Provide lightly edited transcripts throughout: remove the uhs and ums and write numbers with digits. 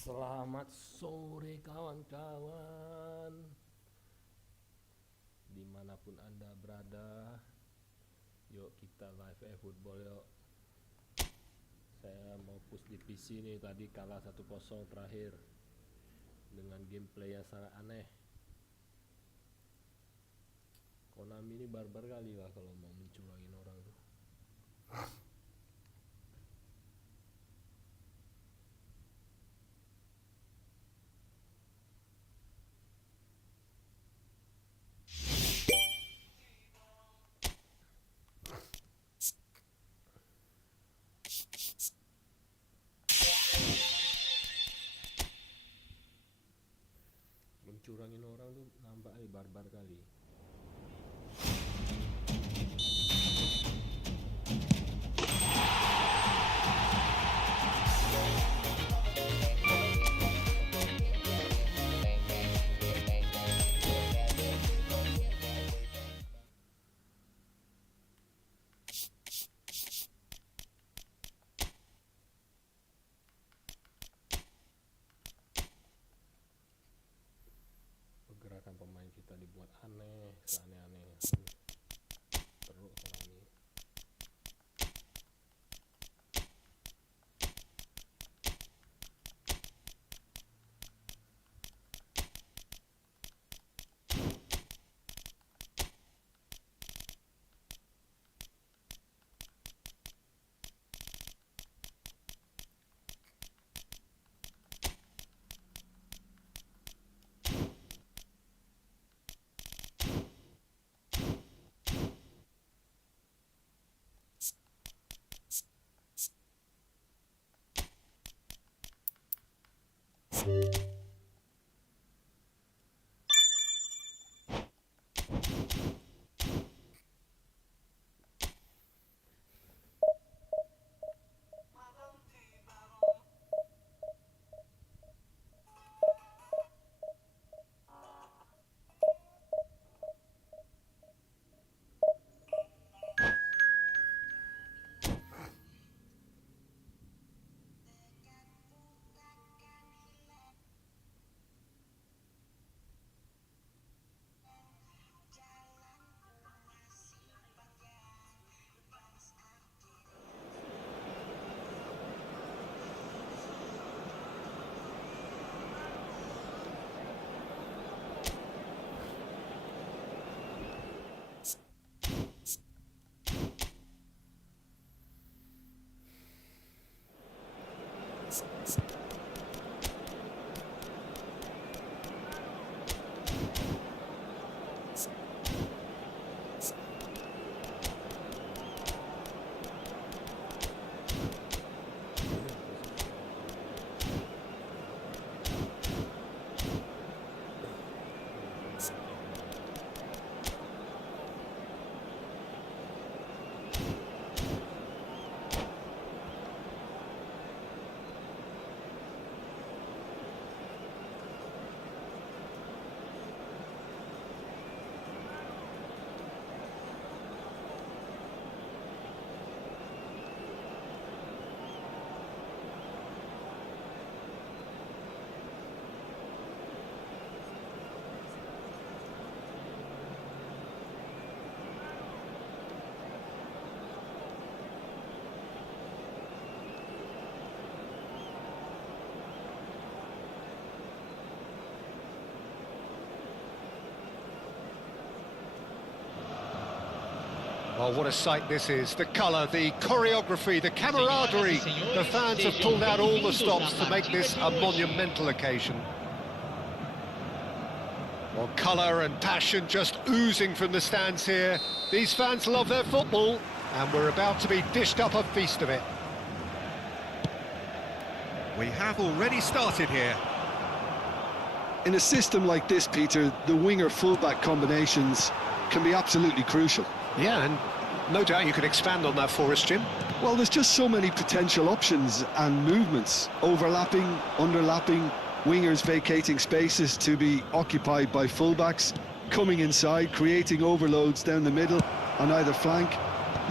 Selamat sore kawan-kawan, dimanapun anda berada. Yuk kita live football yuk. Saya mau push di PC nih, tadi kalah 1-0 terakhir dengan gameplay yang sangat aneh. Konami ini barbar kali lah kalau mau mencurangin orang tuh. Mencurangin orang tuh nampak barbar kali. Pergerakan pemain kita dibuat aneh, seaneh-aneh. Teruk Konami. Oh, what a sight this is. The colour, the choreography, the camaraderie. The fans have pulled out all the stops to make this a monumental occasion. Well, colour and passion just oozing from the stands here. These fans love their football, and we're about to be dished up a feast of it. We have already started here. In a system like this, Peter, the winger-fullback combinations can be absolutely crucial. Yeah, and no doubt you could expand on that for us, Jim. Well, there's just so many potential options and movements, overlapping, underlapping, wingers vacating spaces to be occupied by fullbacks, coming inside, creating overloads down the middle on either flank.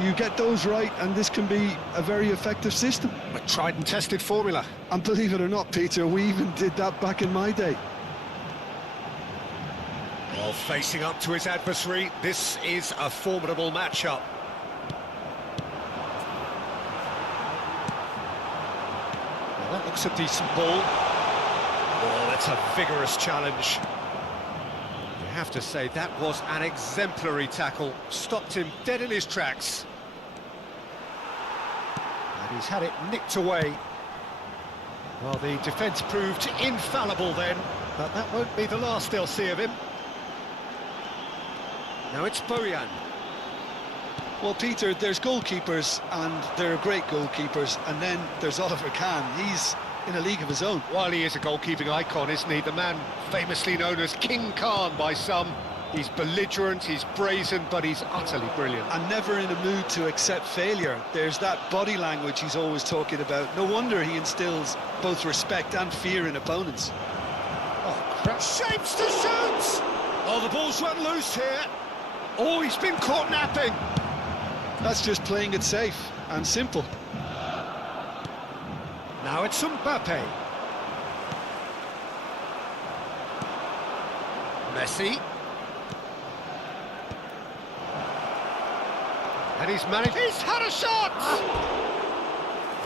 You get those right, and this can be a very effective system. A tried and tested formula. And believe it or not, Peter, we even did that back in my day. Well, facing up to his adversary, this is a formidable matchup. Well, that looks a decent ball. Oh, that's a vigorous challenge. You have to say, that was an exemplary tackle. Stopped him dead in his tracks. And he's had it nicked away. Well, the defence proved infallible then, but that won't be the last they'll see of him. Now it's Bojan. Well, Peter, there's goalkeepers, and there are great goalkeepers, and then there's Oliver Kahn. He's in a league of his own. While he is a goalkeeping icon, isn't he? The man famously known as King Khan by some. He's belligerent, he's brazen, but he's utterly brilliant. And never in a mood to accept failure. There's that body language he's always talking about. No wonder he instills both respect and fear in opponents. Oh, crap. Shapes to shoot! Oh, the ball's run loose here. Oh, he's been caught napping. That's just playing it safe and simple. Now it's Mbappe. Messi. And he's managed... He's had a shot!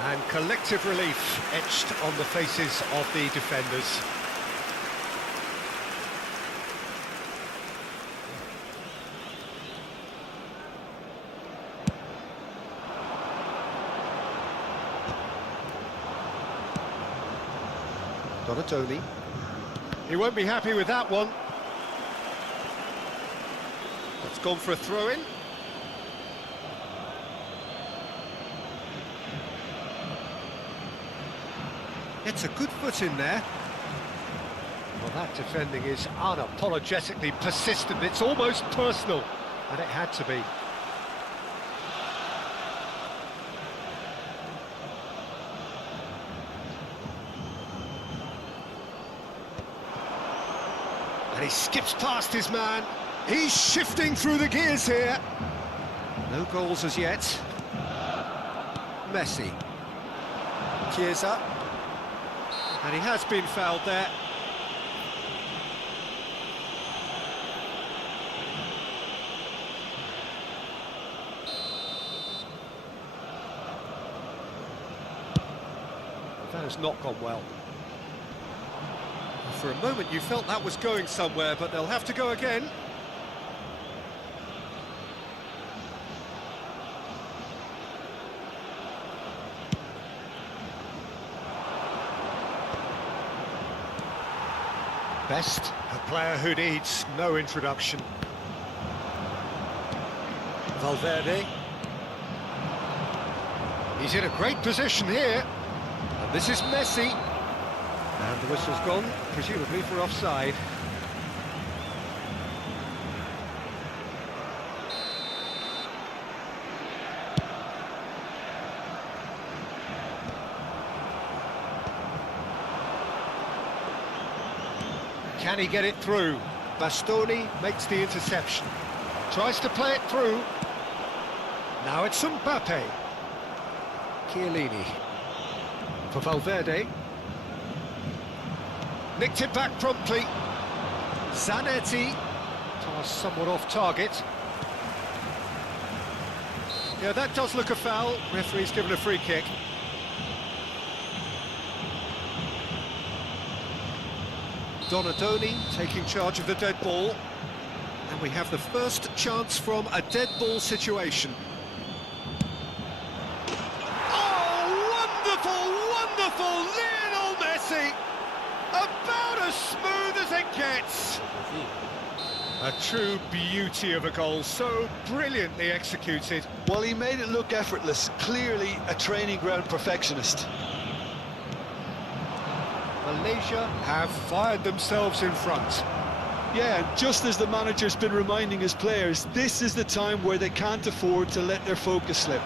And collective relief etched on the faces of the defenders. Donatoni. He won't be happy with that one. It's gone for a throw-in. It's a good foot in there. Well, that defending is unapologetically persistent. It's almost personal, and it had to be. And he skips past his man. He's shifting through the gears here. No goals as yet. Messi. Chiesa. And he has been fouled there. That has not gone well. For a moment you felt that was going somewhere, but they'll have to go again. Best, a player who needs no introduction. Valverde. He's in a great position here. And this is Messi. And the whistle's gone, presumably for offside. Can he get it through? Bastoni makes the interception. Tries to play it through. Now it's Mbappe. Chiellini. For Valverde. Nicked it back promptly. Zanetti. Toss somewhat off target. Yeah, that does look a foul. Referee's given a free kick. Donatoni taking charge of the dead ball. And we have the first chance from a dead ball situation. Oh, wonderful, wonderful Lionel Messi! About as smooth as it gets. A true beauty of a goal, so brilliantly executed. Well, he made it look effortless, clearly a training ground perfectionist. Malaysia have fired themselves in front. Yeah, and just as the manager's been reminding his players, this is the time where they can't afford to let their focus slip.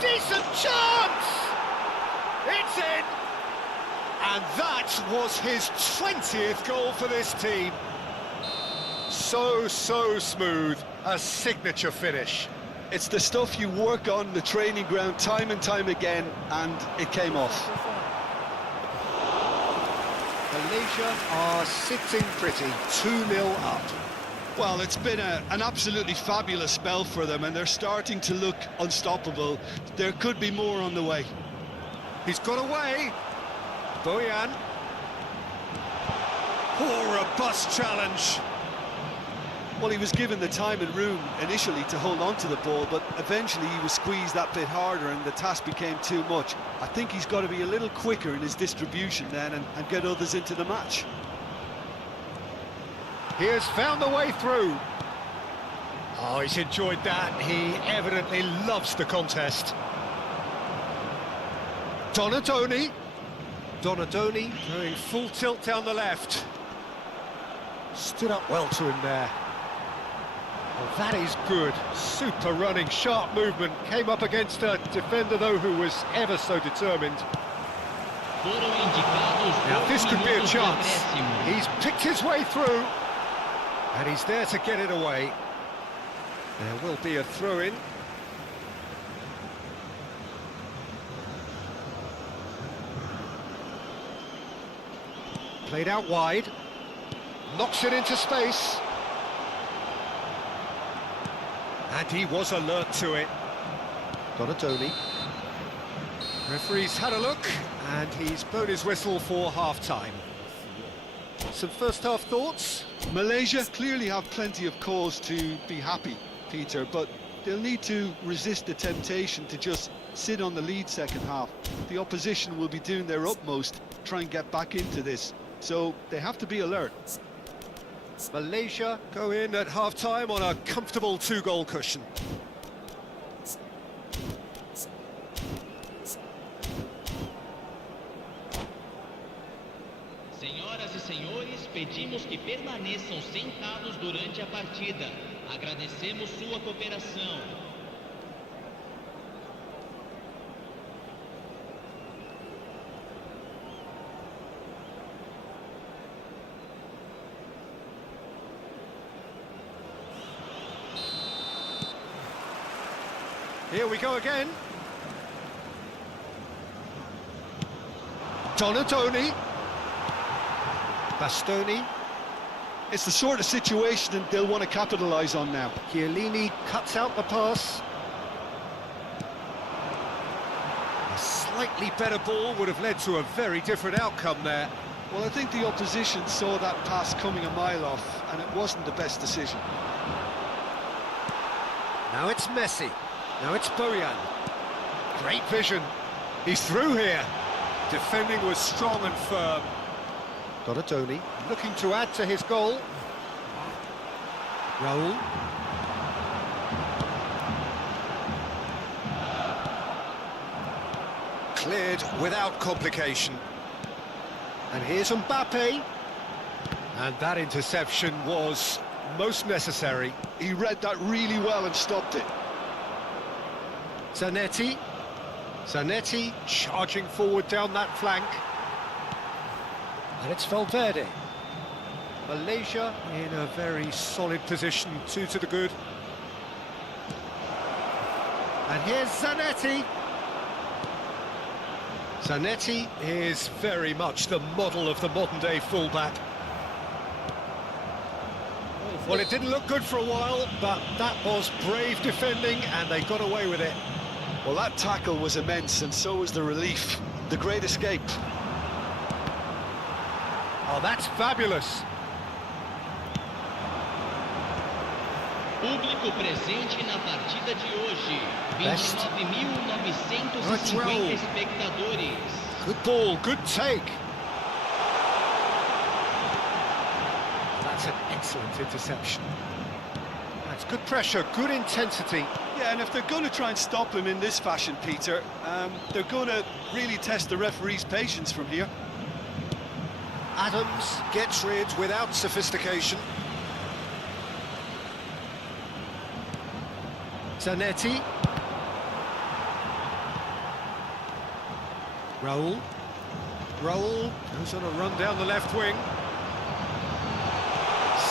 Decent chance! It's in! And that was his 20th goal for this team. So smooth, a signature finish. It's the stuff you work on the training ground time and time again, and it came off. Malaysia are sitting pretty, 2-0 up. Well, it's been an absolutely fabulous spell for them, and they're starting to look unstoppable. There could be more on the way. He's got away. Boyan. Oh, robust challenge. Well, he was given the time and room initially to hold on to the ball, but eventually he was squeezed that bit harder and the task became too much. I think he's got to be a little quicker in his distribution then and get others into the match. He has found the way through. Oh, he's enjoyed that. He evidently loves the contest. Donadoni. Donadoni going full tilt down the left. Stood up well to him there. Well, that is good. Super running, sharp movement. Came up against a defender, though, who was ever so determined. Now, this could be a chance. He's picked his way through. And he's there to get it away. There will be a throw-in. Played out wide. Knocks it into space. And he was alert to it. Donadoni. Referee's had a look, and he's blown his whistle for half-time. Some first-half thoughts? Malaysia clearly have plenty of cause to be happy, Peter, but they'll need to resist the temptation to just sit on the lead second half. The opposition will be doing their utmost to try and get back into this, so they have to be alert. Malaysia go in at half-time on a comfortable 2-goal cushion. Senhoras e senhores, pedimos que permaneçam sentados durante a partida. Agradecemos sua cooperação. Here we go again. Donadoni. Bastoni. It's the sort of situation that they'll want to capitalise on now. Chiellini cuts out the pass. A slightly better ball would have led to a very different outcome there. Well, I think the opposition saw that pass coming a mile off, and it wasn't the best decision. Now it's Messi. Now it's Boyan. Great vision. He's through here. Defending was strong and firm. Donadoni looking to add to his goal. Raul. Cleared without complication. And here's Mbappe. And that interception was most necessary. He read that really well and stopped it. Zanetti. Zanetti charging forward down that flank. And it's Valverde. Malaysia in a very solid position, 2 to the good. And here's Zanetti. Zanetti is very much the model of the modern-day fullback. Well, it didn't look good for a while, but that was brave defending, and they got away with it. Well, that tackle was immense, and so was the relief. The great escape. Oh, that's fabulous. Público presente na partida de hoje. 29.950 espectadores. Good ball, good take. That's an excellent interception. That's good pressure, good intensity. Yeah, and if they're going to try and stop him in this fashion, Peter, they're going to really test the referee's patience from here. Adams gets rid without sophistication. Zanetti. Raul. Raul goes on a run down the left wing.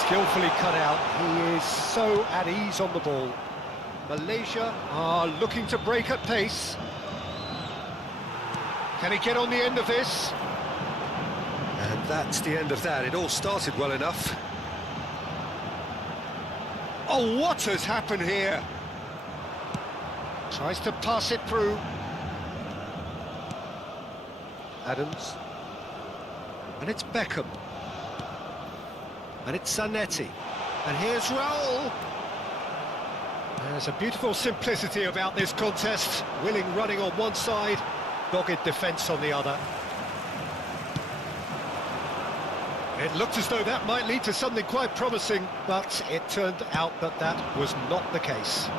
Skillfully cut out. He is so at ease on the ball. Malaysia are looking to break at pace. Can he get on the end of this? And that's the end of that. It all started well enough. Oh, what has happened here? Tries to pass it through. Adams. And it's Beckham. And it's Zanetti. And here's Raul. There's a beautiful simplicity about this contest. Willing running on one side, dogged defence on the other. It looked as though that might lead to something quite promising, but it turned out that that was not the case.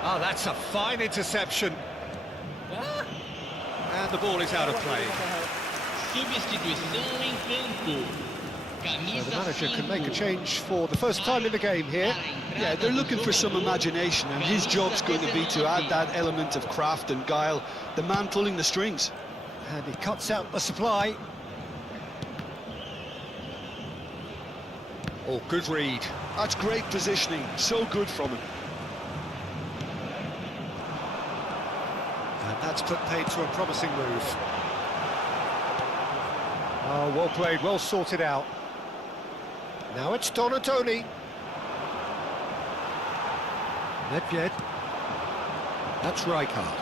Ah, that's a fine interception. And the ball is out of play. Substituição em campo. So Camisa the manager can make a 5. change for the first time in the game here. Yeah, they're looking for some imagination, and his job's going to be to add that element of craft and guile, the man pulling the strings. And he cuts out the supply. Oh, good read. That's great positioning, so good from him. And that's put paid to a promising move. Oh, well played, well sorted out. Now it's Donatoni. Nedved. That's Rijkaard.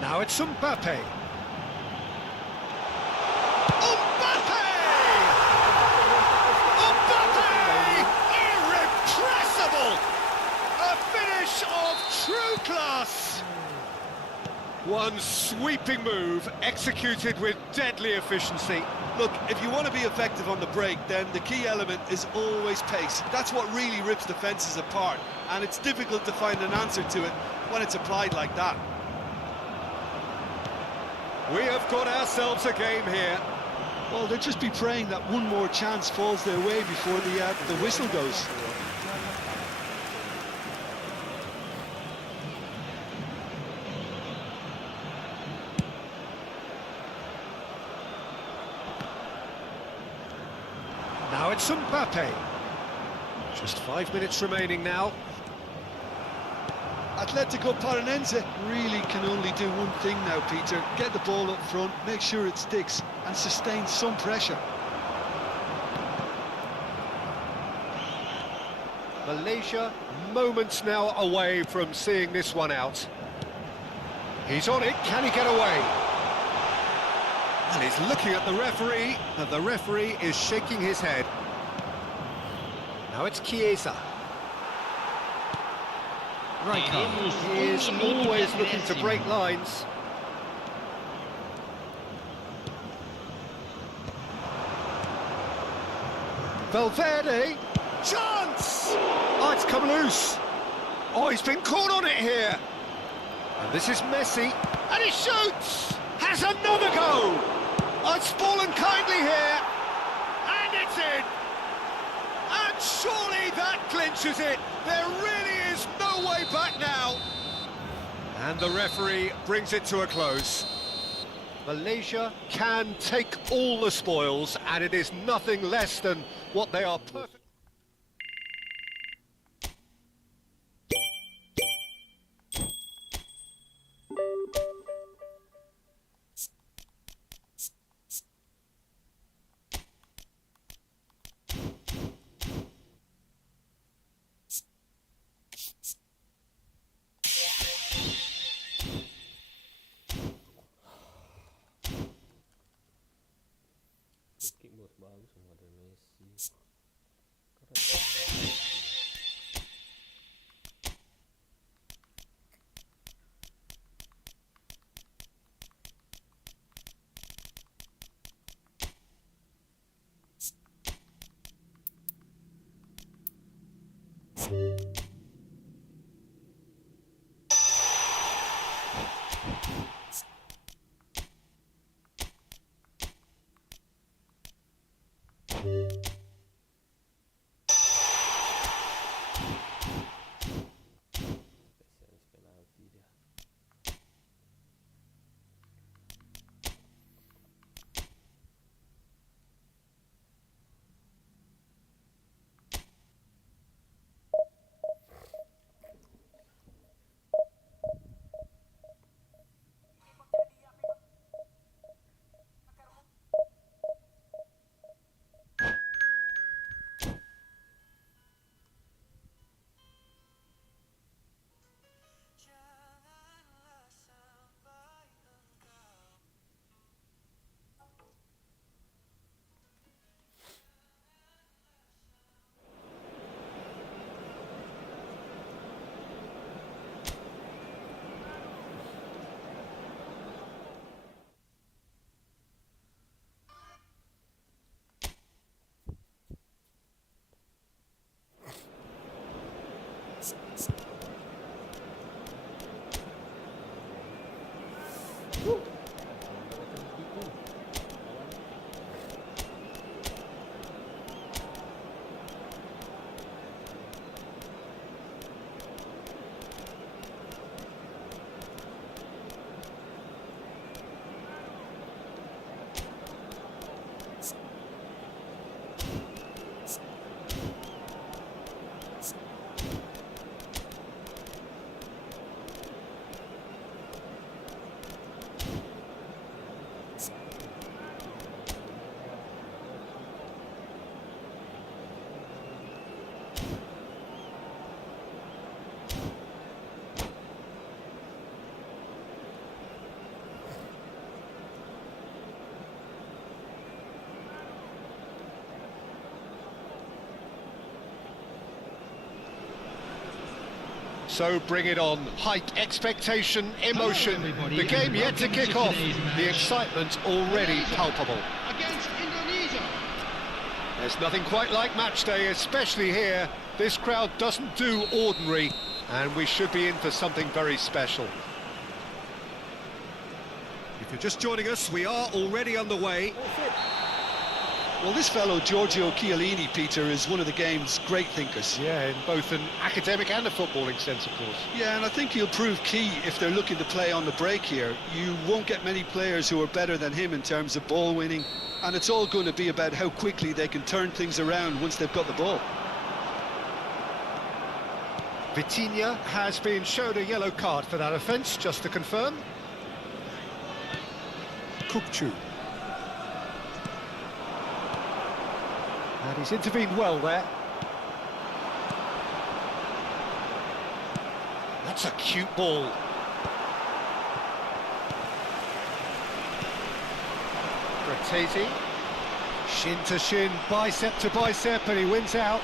Now it's Mbappe. Irrepressible! A finish of true class! One sweeping move, executed with deadly efficiency. Look, if you want to be effective on the break, then the key element is always pace. That's what really rips defences apart, and it's difficult to find an answer to it when it's applied like that. We have got ourselves a game here. Well, they'll just be praying that one more chance falls their way before the whistle goes. Now it's Mbappe. Just 5 minutes remaining now. Atletico Paranense really can only do one thing now, Peter. Get the ball up front, make sure it sticks, and sustain some pressure. Malaysia moments now away from seeing this one out. He's on it, can he get away? And he's looking at the referee, and the referee is shaking his head. Now it's Chiesa. Rijkaard is always looking to break lines. Valverde, chance! Oh, it's come loose. Oh, he's been caught on it here. And this is Messi, and he shoots! Has another go! Oh, it's fallen kindly here, and it's in! And surely that clinches it. There really is no way back now. And the referee brings it to a close. Malaysia can take all the spoils, and it is nothing less than what they are perfect. Kick bagus semua dari Messi. So bring it on. Hype, expectation, emotion. The game yet to kick off. The excitement already palpable. Against Indonesia. There's nothing quite like match day, especially here. This crowd doesn't do ordinary, and we should be in for something very special. If you're just joining us, we are already underway. Well, this fellow, Giorgio Chiellini, Peter, is one of the game's great thinkers. Yeah, in both an academic and a footballing sense, of course. Yeah, and I think he'll prove key if they're looking to play on the break here. You won't get many players who are better than him in terms of ball winning, and it's all going to be about how quickly they can turn things around once they've got the ball. Vitinha has been shown a yellow card for that offence, just to confirm. Kupchu. And he's intervened well there. That's a cute ball. Fratesi. Shin to shin, bicep to bicep, and he wins out.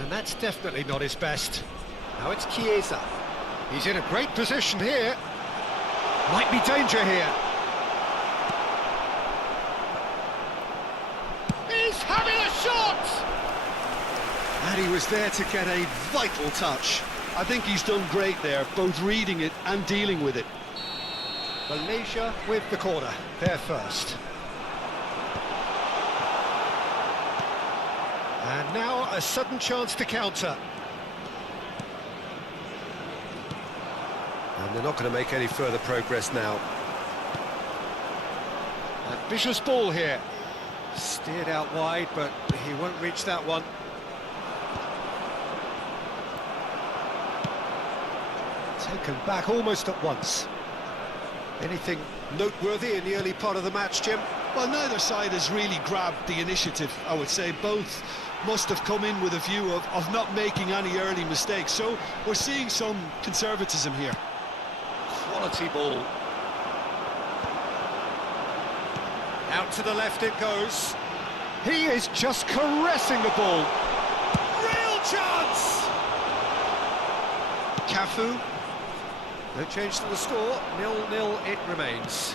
And that's definitely not his best. Now it's Chiesa. He's in a great position here. Might be danger here. He's having a shot! And he was there to get a vital touch. I think he's done great there, both reading it and dealing with it. Malaysia with the corner, there first. And now a sudden chance to counter. And they're not going to make any further progress now. Ambitious ball here. Steered out wide, but he won't reach that one. Taken back almost at once. Anything noteworthy in the early part of the match, Jim? Well, neither side has really grabbed the initiative, I would say. Both must have come in with a view of not making any early mistakes. So we're seeing some conservatism here. Quality ball. Out to the left it goes. He is just caressing the ball. Real chance! Cafu. No change to the score. 0-0 it remains.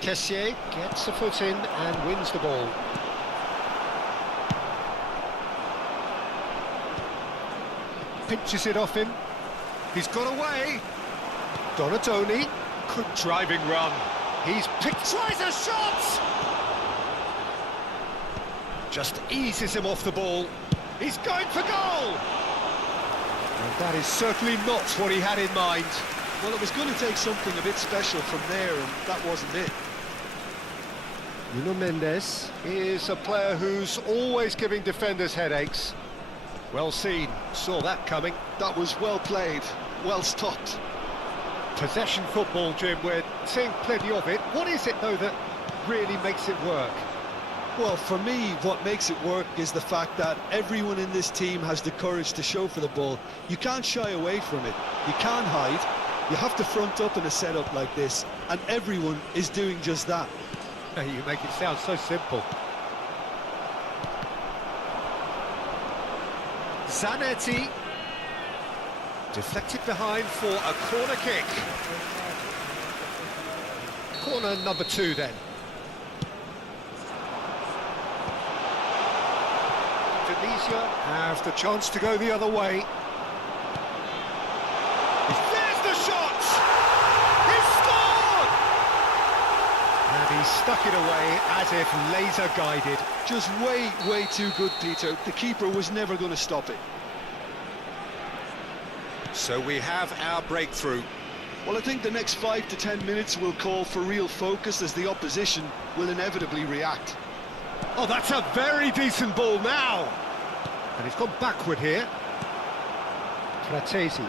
Kessié gets a foot in and wins the ball. Pinches it off him. He's got away. Donatoni. Good driving run. He's picked. Tries a shot! Just eases him off the ball. He's going for goal! And that is certainly not what he had in mind. Well, it was going to take something a bit special from there, and that wasn't it. Nuno Mendes is a player who's always giving defenders headaches. Well seen, saw that coming. That was well played, well stopped. Possession football, Jim, we're seeing plenty of it. What is it, though, that really makes it work? Well, for me, what makes it work is the fact that everyone in this team has the courage to show for the ball. You can't shy away from it. You can't hide. You have to front up in a setup like this, and everyone is doing just that. You make it sound so simple. Zanetti. Deflected behind for a corner kick. Corner number 2 then. Indonesia have the chance to go the other way. There's the shot! He's scored! And he stuck it away as if laser guided. Just way too good, Peter. The keeper was never going to stop it. So we have our breakthrough. Well, I think the next 5 to 10 minutes will call for real focus as the opposition will inevitably react. Oh, that's a very decent ball now. And he's gone backward here. Fratesi.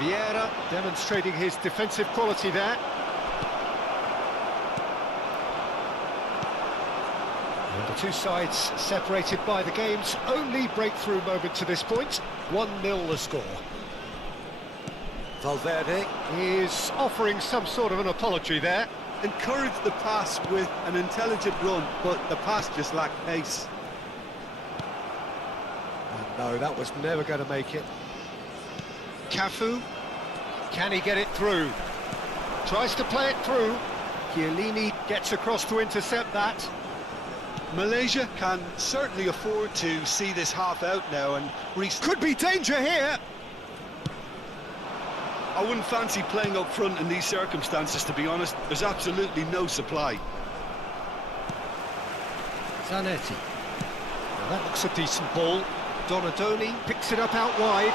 Biar demonstrating his defensive quality there. And the two sides separated by the game's only breakthrough moment to this point. 1-0 the score. Valverde is offering some sort of an apology there. Encouraged the pass with an intelligent run, but the pass just lacked pace. And no, that was never going to make it. Cafu, can he get it through? Tries to play it through. Chiellini gets across to intercept that. Malaysia can certainly afford to see this half out now and Could be danger here. I wouldn't fancy playing up front in these circumstances, to be honest. There's absolutely no supply. Zanetti. Well, that looks a decent ball. Donadoni picks it up out wide.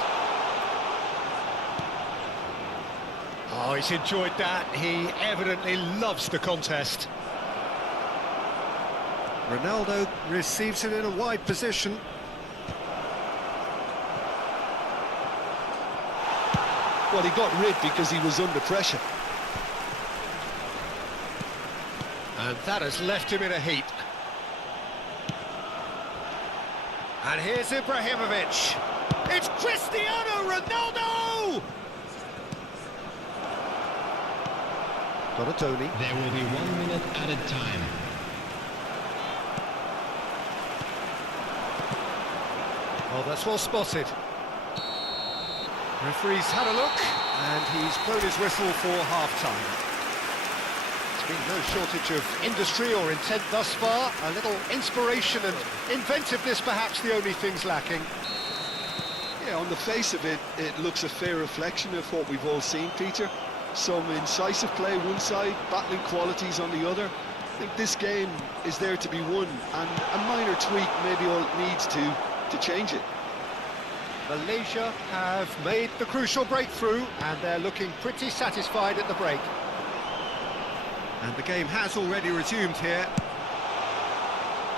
Oh, he's enjoyed that. He evidently loves the contest. Ronaldo receives it in a wide position. Well, he got rid because he was under pressure. And that has left him in a heap. And here's Ibrahimovic. It's Cristiano Ronaldo! Donadoni. There will be 1 minute added time. Oh, that's well spotted. Referee's had a look, and he's blown his whistle for half-time. There's been no shortage of industry or intent thus far. A little inspiration and inventiveness, perhaps the only things lacking. Yeah, on the face of it, it looks a fair reflection of what we've all seen, Peter. Some incisive play one side, battling qualities on the other. I think this game is there to be won, and a minor tweak maybe all it needs to change it. Malaysia have made the crucial breakthrough, and they're looking pretty satisfied at the break. And the game has already resumed here.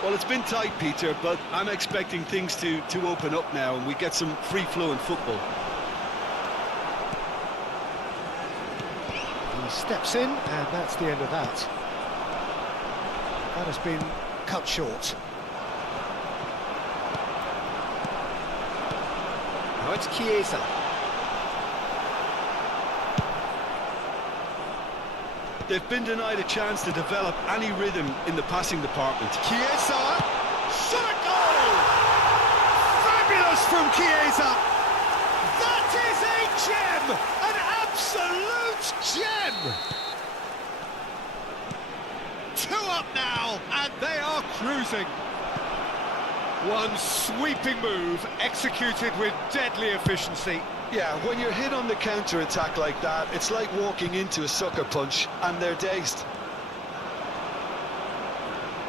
Well, it's been tight, Peter, but I'm expecting things to open up now and we get some free-flowing football. He steps in, and that's the end of that. That has been cut short. Now it's Chiesa. They've been denied a chance to develop any rhythm in the passing department. Chiesa! Shot a goal! Fabulous from Chiesa! That is a gem! An absolute gem! 2 up now, and they are cruising. One sweeping move, executed with deadly efficiency. Yeah, when you're hit on the counter-attack like that, it's like walking into a sucker punch, and they're dazed.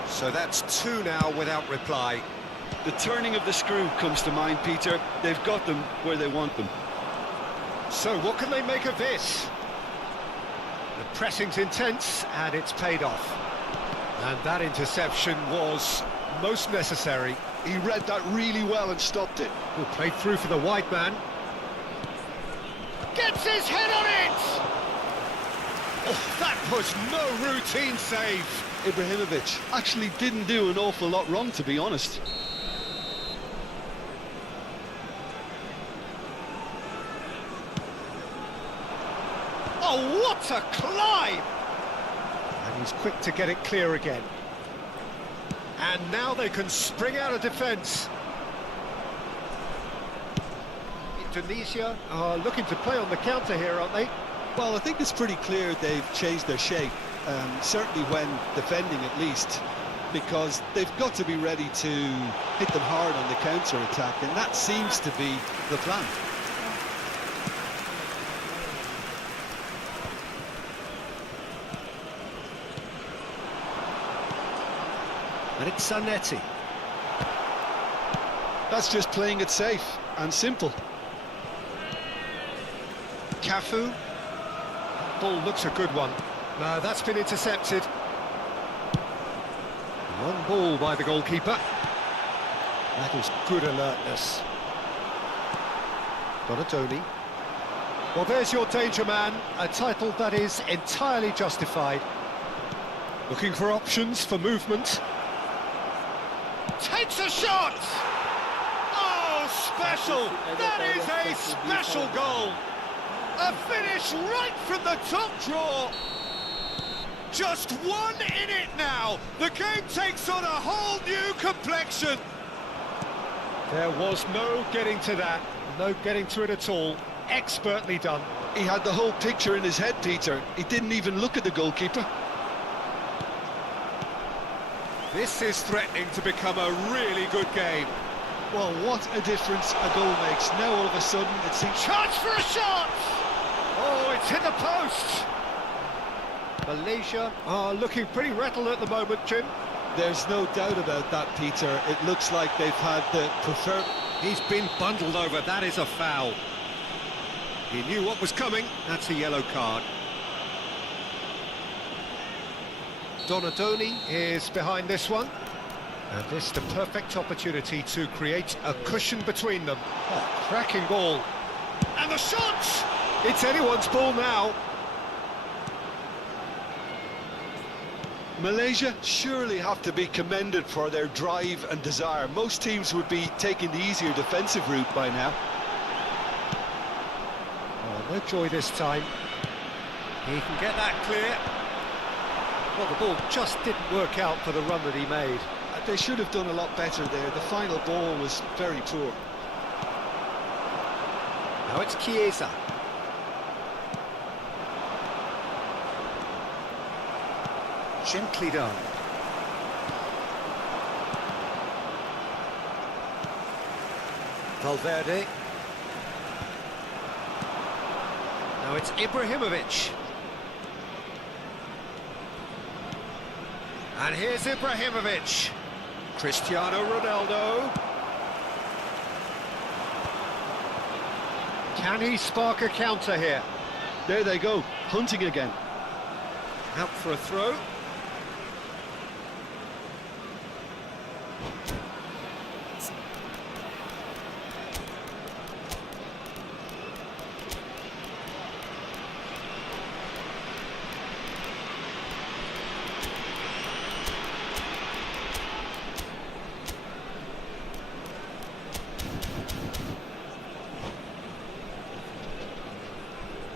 So that's 2 now without reply. The turning of the screw comes to mind, Peter. They've got them where they want them. So what can they make of this? The pressing's intense, and it's paid off. And that interception was most necessary. He read that really well and stopped it. Who played through for the wide man. Gets his head on it! Oh, that was no routine save. Ibrahimovic actually didn't do an awful lot wrong, to be honest. Oh, what a climb! And he's quick to get it clear again. And now they can spring out of defence. Indonesia are looking to play on the counter here, aren't they? Well, I think it's pretty clear they've changed their shape, certainly when defending at least. because they've got to be ready to hit them hard on the counter-attack, and that seems to be the plan. And it's Zanetti. That's just playing it safe and simple. Cafu. Ball looks a good one. No, that's been intercepted. One ball by the goalkeeper. That is good alertness. Donatoni. Well, there's your danger man, a title that is entirely justified. Looking for options for movement. Takes a shot! Oh, special! That is a special goal! A finish right from the top draw! Just one in it now! The game takes on a whole new complexion! There was no getting to that, no getting to it at all. Expertly done. He had the whole picture in his head, Peter. He didn't even look at the goalkeeper. This is threatening to become a really good game. Well, what a difference a goal makes. Now all of a sudden it seems... Chance for a shot! Oh, it's hit the post! Malaysia are looking pretty rattled at the moment, Jim. There's no doubt about that, Peter. It looks like they've had the preferred... He's been bundled over, that is a foul. He knew what was coming, that's a yellow card. Donadoni is behind this one. And this is the perfect opportunity to create a cushion between them. Oh, cracking ball. And the shot! It's anyone's ball now. Malaysia surely have to be commended for their drive and desire. Most teams would be taking the easier defensive route by now. Oh, no joy this time. He can get that clear. Well, the ball just didn't work out for the run that he made. They should have done a lot better there. The final ball was very poor. Now it's Chiesa. Gently done. Valverde. Now it's Ibrahimovic. And here's Ibrahimovic. Cristiano Ronaldo. Can he spark a counter here? There they go, hunting again. Out for a throw.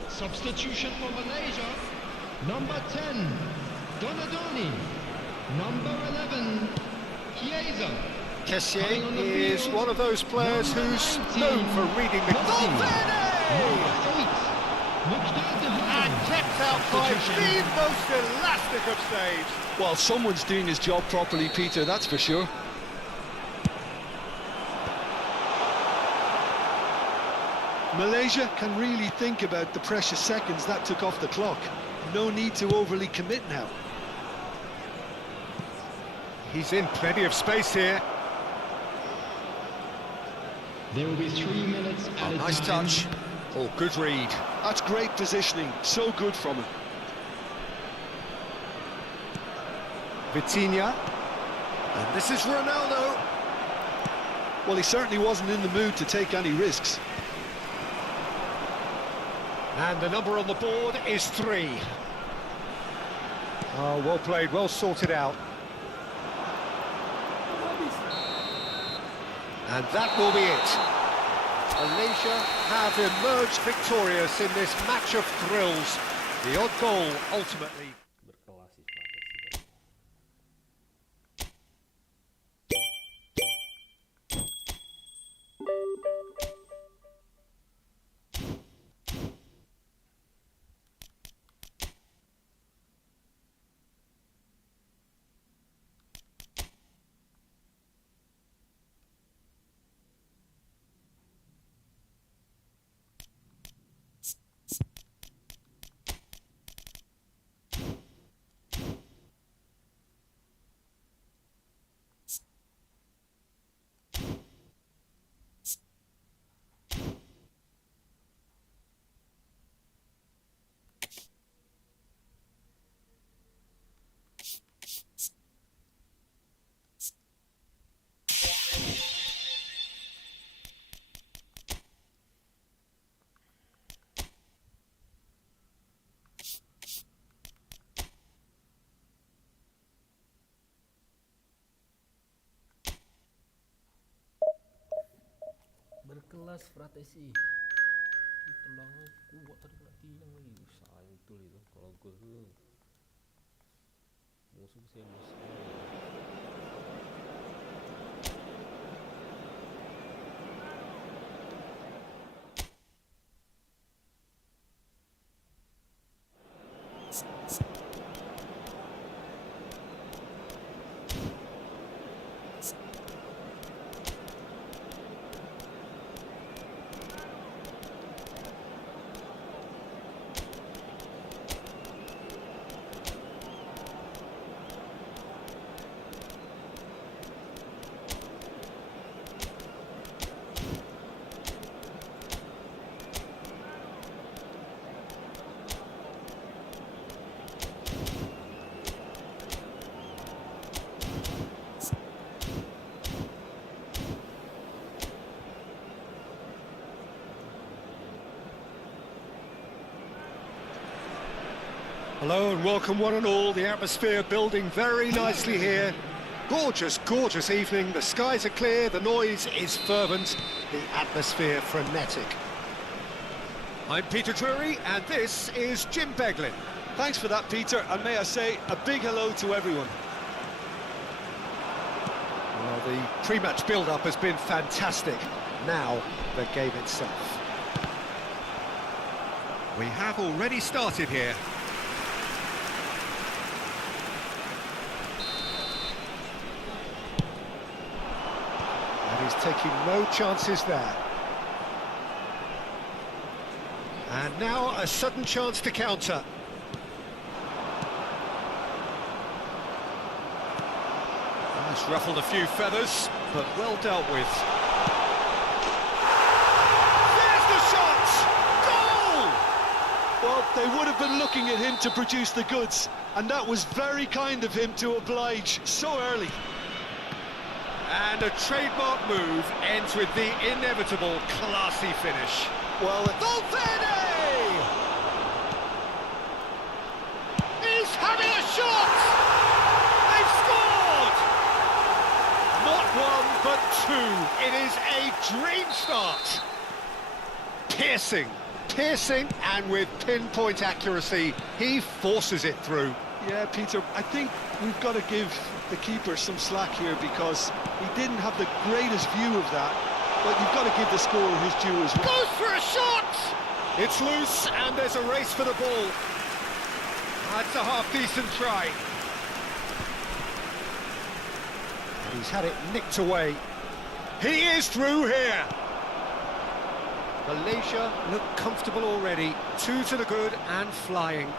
Substitution for Malaysia. Number 10, Donadoni. Number 11, Chiesa. Kessié is one of those players who's known for reading the game. And kept out by the most elastic of saves. Well, someone's doing his job properly, Peter, that's for sure. Malaysia can really think about the precious seconds that took off the clock. No need to overly commit now. He's in plenty of space here. There will be 3 minutes at a Nice time. touch. Oh, good read. That's great positioning, so good from him. Vitinha. And this is Ronaldo. Well, he certainly wasn't in the mood to take any risks. And the number on the board is 3. Oh, well played, well sorted out. And that will be it. Malaysia have emerged victorious in this match of thrills. The odd goal ultimately kelas fratesi. Tendangan kuat tadi kena tiang lagi. Sayang betul itu kalau gol tu. Musuh saya musuh. Hello and welcome one and all. The atmosphere building very nicely here. Gorgeous, gorgeous evening. The skies are clear, the noise is fervent, the atmosphere frenetic. I'm Peter Drury and this is Jim Beglin. Thanks for that, Peter, and may I say a big hello to everyone. Well, the pre-match build-up has been fantastic. Now, the game itself. We have already started here. And he's taking no chances there. And now a sudden chance to counter. That's ruffled a few feathers, but well dealt with. There's the shot! Goal! Well, they would have been looking at him to produce the goods, and that was very kind of him to oblige so early. And a trademark move ends with the inevitable classy finish. Well, Valverde! He's having a shot! They've scored! Not one, but two. It is a dream start. Piercing, and with pinpoint accuracy, he forces it through. yeah, Peter, I think we've got to give the keeper some slack here because he didn't have the greatest view of that, but you've got to give the scorer his due as well. Goes for a shot! It's loose, and there's a race for the ball. That's a half-decent try. And he's had it nicked away. He is through here. Malaysia look comfortable already. 2 to the good and flying.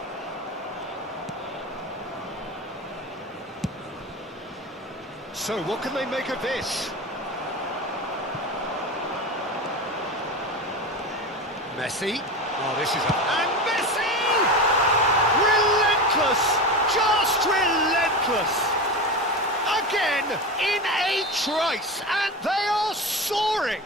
So what can they make of this? Messi. Oh, this is a... And Messi! Relentless! Just relentless! Again, in a trice, and they are soaring!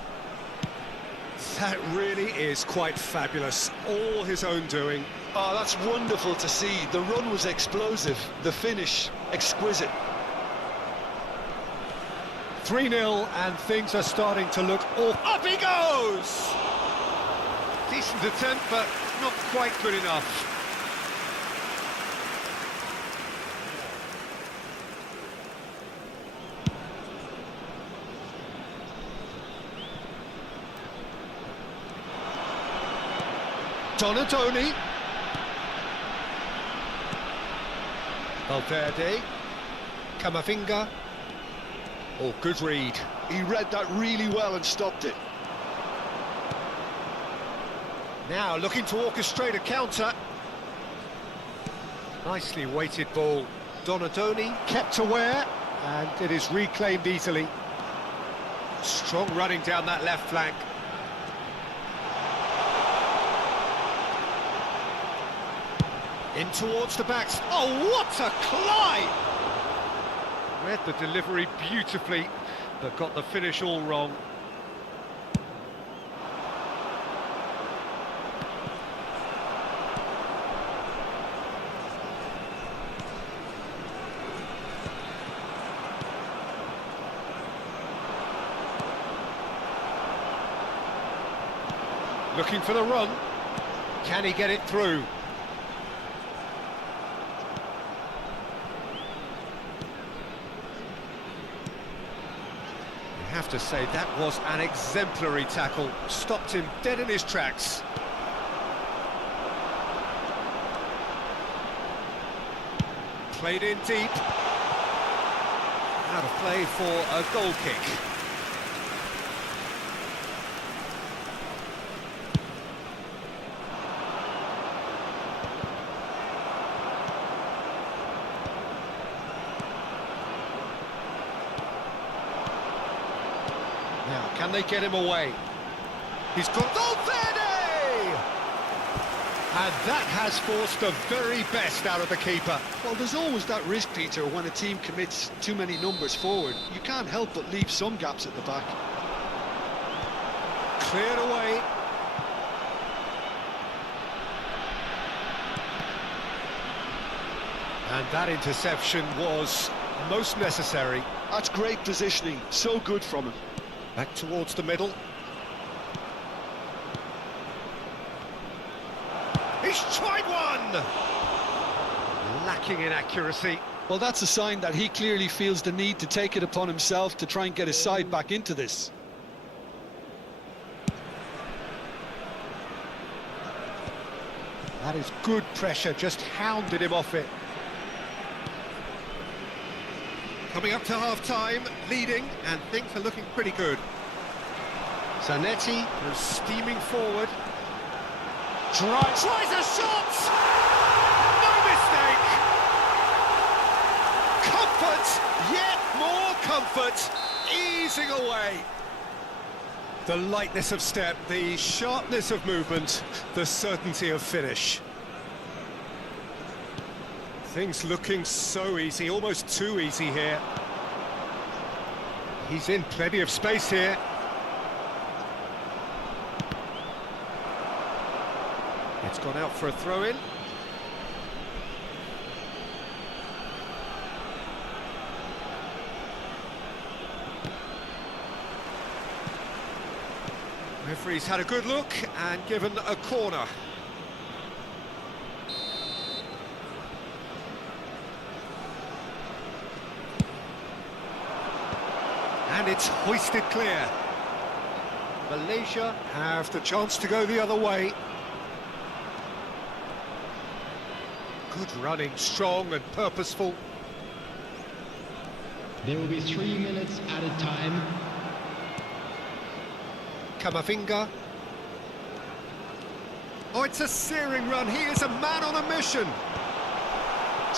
That really is quite fabulous. All his own doing. Oh, that's wonderful to see. The run was explosive, the finish exquisite. 3-0, and things are starting to look awful. Up he goes! Decent attempt, but not quite good enough. Donadoni. Valverde. Camavinga. Oh, good read. He read that really well and stopped it. Now looking to orchestrate a counter. Nicely weighted ball. Donadoni kept aware, and it is reclaimed easily. Strong running down that left flank. In towards the backs. Oh, what a climb! Read the delivery beautifully, but got the finish all wrong. Looking for the run. Can he get it through? You have to say that was an exemplary tackle. Stopped him dead in his tracks. Played in deep. Out of play for a goal kick. Now, can they get him away? He's got Valverde! And that has forced the very best out of the keeper. Well, there's always that risk, Peter, when a team commits too many numbers forward. You can't help but leave some gaps at the back. Cleared away. And that interception was most necessary. That's great positioning, so good from him. Back towards the middle. He's tried one! Lacking in accuracy. Well, that's a sign that he clearly feels the need to take it upon himself to try and get his side back into this. That is good pressure, just hounded him off it. Coming up to half-time, leading, and things are looking pretty good. Zanetti is steaming forward. Tries a shot! No mistake! Comfort, yet more comfort, easing away. The lightness of step, the sharpness of movement, the certainty of finish. Things looking so easy, almost too easy here. He's in plenty of space here. It's gone out for a throw-in. Referee's had a good look and given a corner. And it's hoisted clear. Malaysia have the chance to go the other way. Good running, strong and purposeful. There will be 3 minutes added time. Kamavinga. Oh, it's a searing run. He is a man on a mission.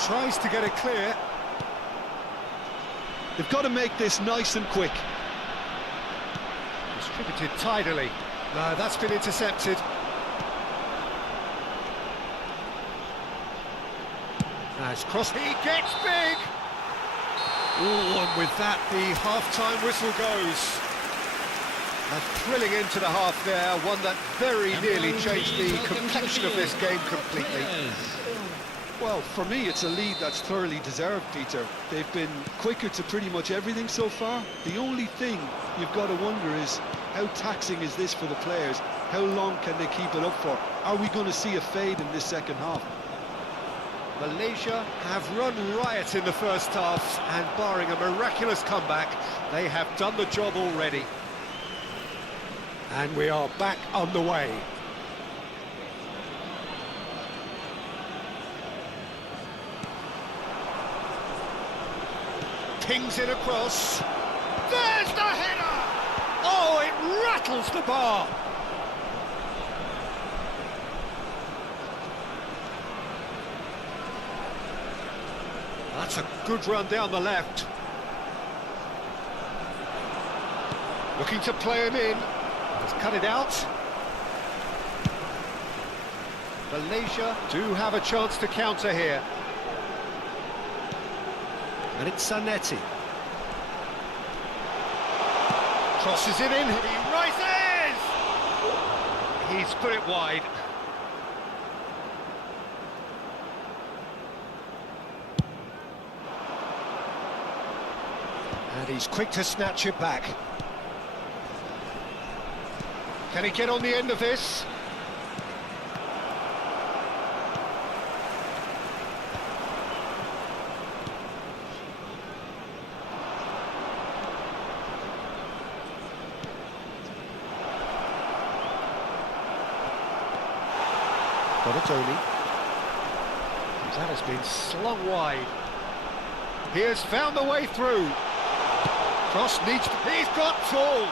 Tries to get it clear. They've got to make this nice and quick. Distributed tidily. No, that's been intercepted. As cross, he gets big! Oh, and with that, the half-time whistle goes. A thrilling end to the half there, one that very nearly changed the complexion of this game completely. Well, for me, it's a lead that's thoroughly deserved, Peter. They've been quicker to pretty much everything so far. The only thing you've got to wonder is, how taxing is this for the players? How long can they keep it up for? Are we going to see a fade in this second half? Malaysia have run riot in the first half, and barring a miraculous comeback, they have done the job already. And we are back on the way. Pings it across. There's the header! Oh, it rattles the bar! That's a good run down the left. Looking to play him in. He's cut it out. Malaysia do have a chance to counter here. And it's Zanetti. Crosses it in. He rises! He's put it wide. And he's quick to snatch it back. Can he get on the end of this? Donatoni. That has been slung wide. He has found the way through. Cross needs to... He's got full!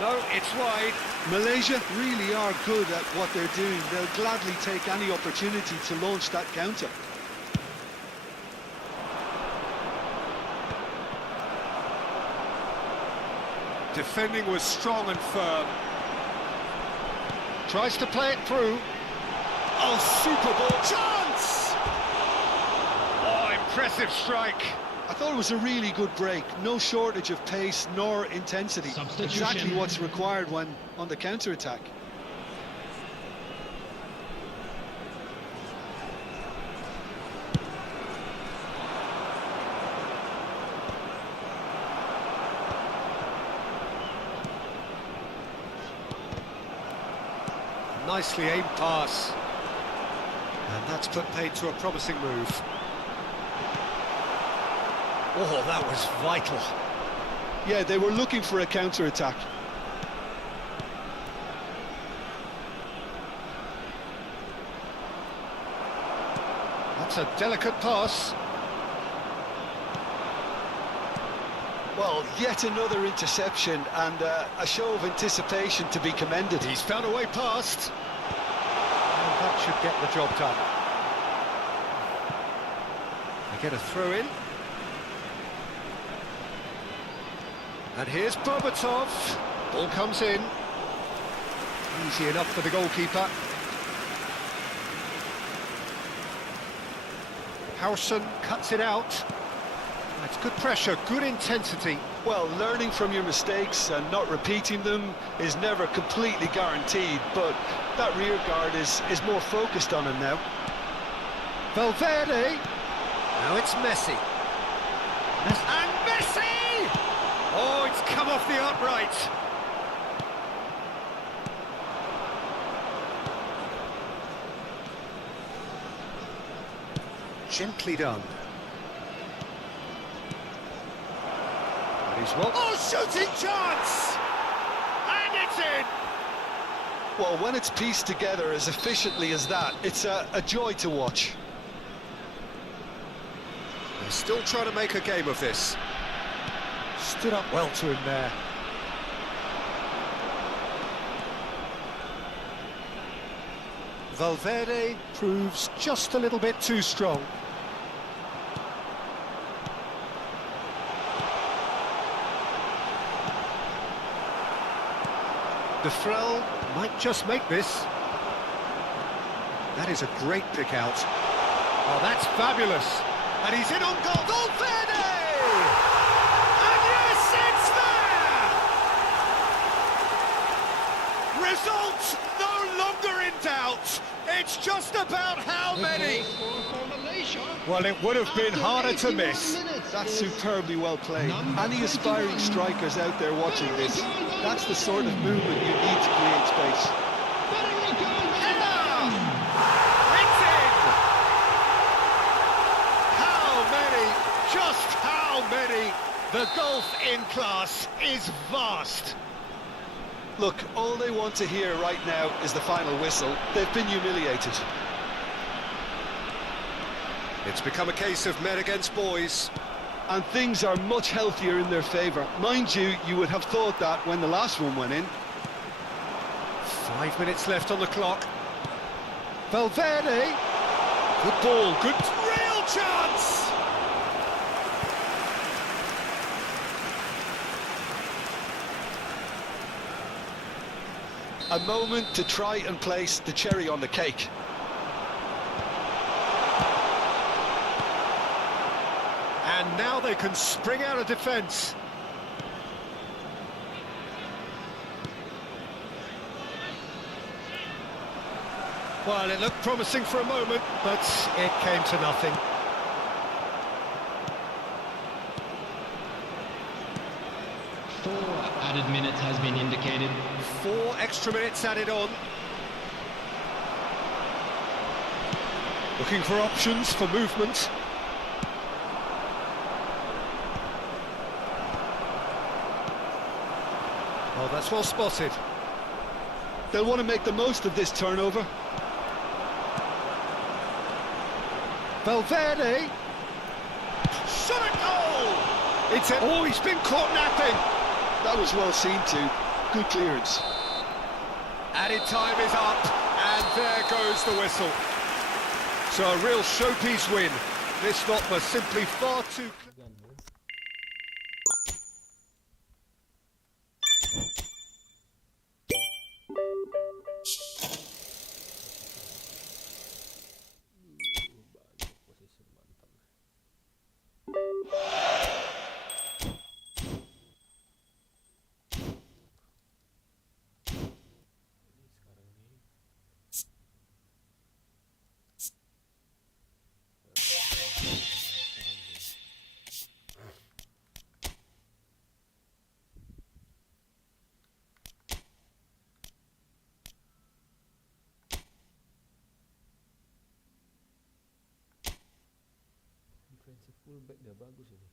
No, it's wide. Malaysia really are good at what they're doing. They'll gladly take any opportunity to launch that counter. Defending was strong and firm. Tries to play it through. Oh, super ball. Chance! Oh, impressive strike. I thought it was a really good break. No shortage of pace nor intensity. Exactly what's required when on the counter-attack. Nicely aimed pass. And that's put paid to a promising move. Oh, that was vital. Yeah, they were looking for a counter-attack. That's a delicate pass. Well, yet another interception and a show of anticipation to be commended. He's found a way past. And that should get the job done. They get a throw in. And here's Berbatov. Ball comes in. Easy enough for the goalkeeper. Howson cuts it out. That's good pressure, good intensity. Well, learning from your mistakes and not repeating them is never completely guaranteed, but that rear guard is more focused on him now. Valverde. Now it's Messi. And Messi! Oh, it's come off the upright. Gently done. And he's well... Oh, shooting chance! And it's in! Well, when it's pieced together as efficiently as that, it's a joy to watch. They're still trying to make a game of this. Stood up well to him there. Valverde proves just a little bit too strong. De Frel might just make this. That is a great pick out. Oh, that's fabulous. And he's in on goal. Valverde! And yes, it's there! Result no longer in doubt. It's just about how many. Well, it would have been harder to miss. That's superbly well played. Any aspiring strikers out there watching this, that's the sort of movement you need to create space. It's in! How many? Just how many? The golf in class is vast. Look, all they want to hear right now is the final whistle. They've been humiliated. It's become a case of men against boys. And things are much healthier in their favour. Mind you, you would have thought that when the last one went in. 5 minutes left on the clock. Valverde. Good ball, good real chance! A moment to try and place the cherry on the cake. And now they can spring out of defence. Well, it looked promising for a moment, but it came to nothing. For added minutes has been indicated. 4 extra minutes added on. Looking for options for movement. Oh, that's well spotted. They'll want to make the most of this turnover. Valverde. Shot a goal! Oh, he's been caught napping. That was well seen too. Good clearance. Added time is up, and there goes the whistle. So a real showpiece win. This lot was simply far too... Banyak posisi mantap. Ini sekarang nih. Defensive fullback dia bagus ini.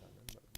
Kanan bagus.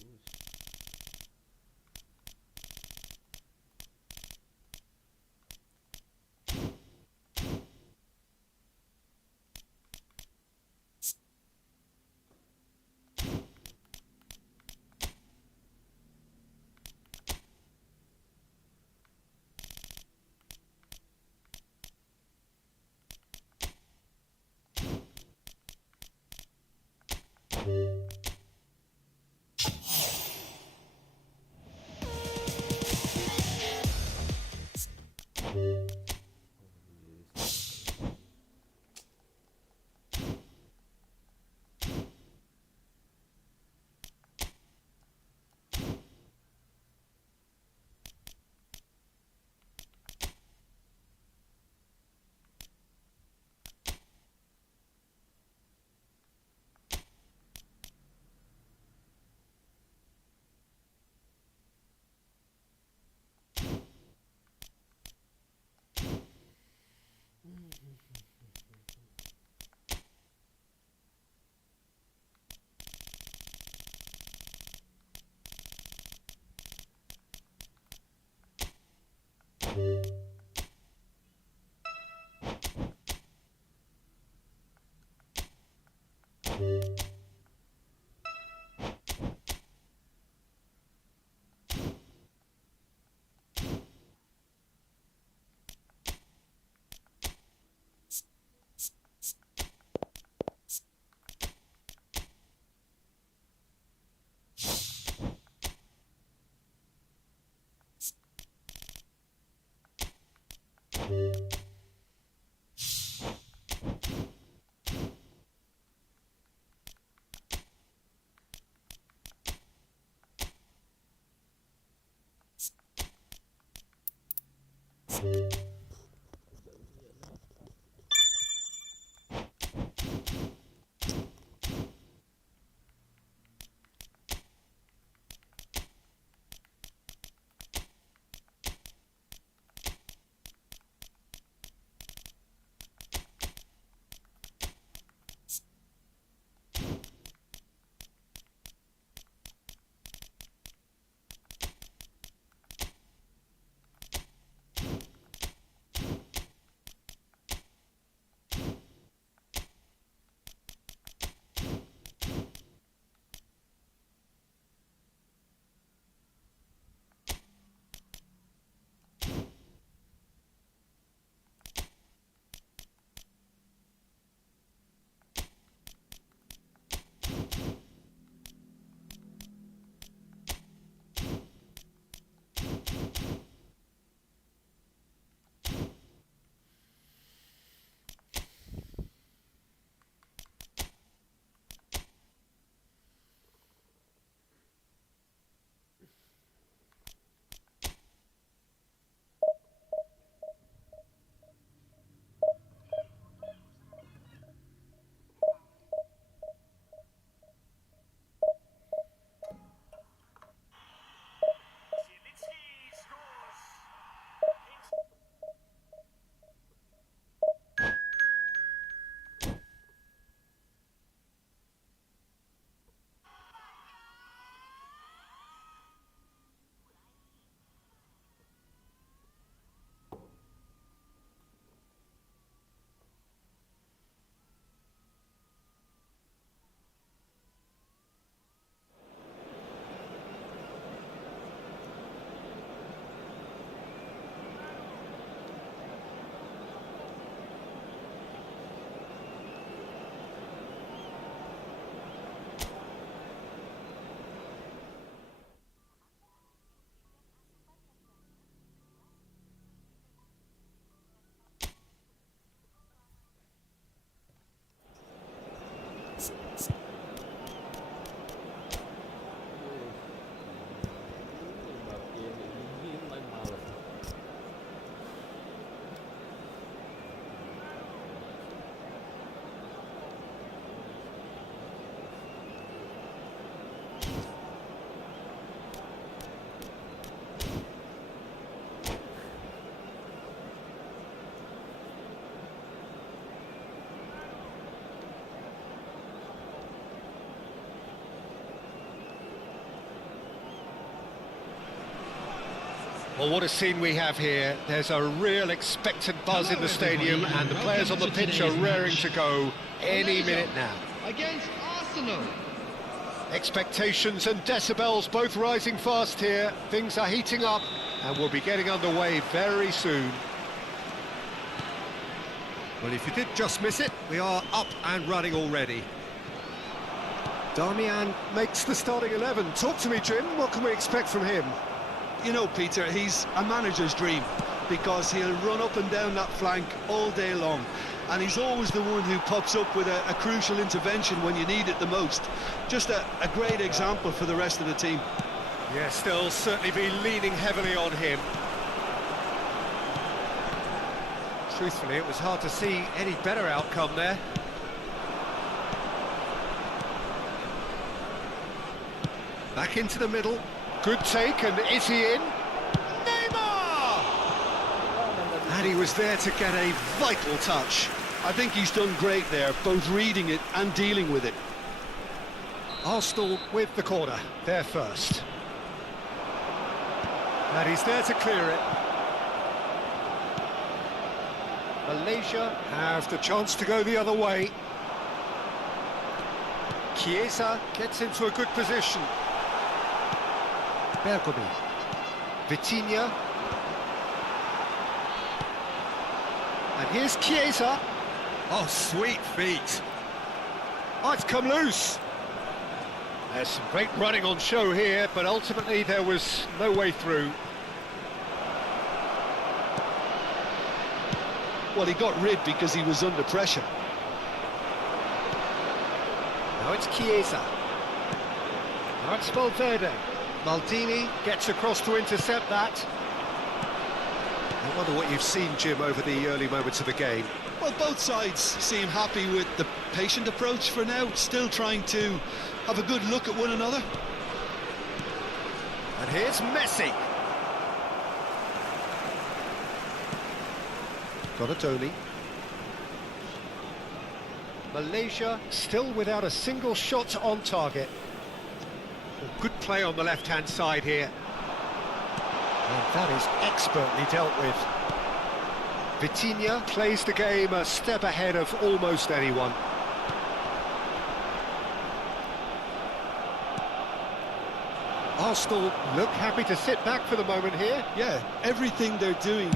Well, what a scene we have here. There's a real expectant buzz in the stadium, and the players on the pitch are raring to go any minute now. Against Arsenal. Expectations and decibels both rising fast here. Things are heating up, and we'll be getting underway very soon. Well, if you did just miss it, we are up and running already. Darmian makes the starting 11. Talk to me, Jim. What can we expect from him? You know, Peter, he's a manager's dream because he'll run up and down that flank all day long. And he's always the one who pops up with a crucial intervention when you need it the most. Just a great example for the rest of the team. Yes, they'll certainly be leaning heavily on him. Truthfully, it was hard to see any better outcome there. Back into the middle. Good take, and is he in? Neymar! And he was there to get a vital touch. I think he's done great there, both reading it and dealing with it. Arsenal with the corner, there first. And he's there to clear it. Malaysia have the chance to go the other way. Chiesa gets into a good position. Bergomi, Vitinha, and here's Chiesa. Oh, sweet feet. Oh, it's come loose. There's some great running on show here, but ultimately there was no way through. Well, he got rid because he was under pressure. Now it's Chiesa. Now it's Valverde. Maldini gets across to intercept that. I wonder what you've seen, Jim, over the early moments of the game. Well, both sides seem happy with the patient approach for now, still trying to have a good look at one another. And here's Messi. Donatoni. Malaysia still without a single shot on target. Well, good play on the left-hand side here. And that is expertly dealt with. Vitinha plays the game a step ahead of almost anyone. Arsenal look happy to sit back for the moment here. Yeah, everything they're doing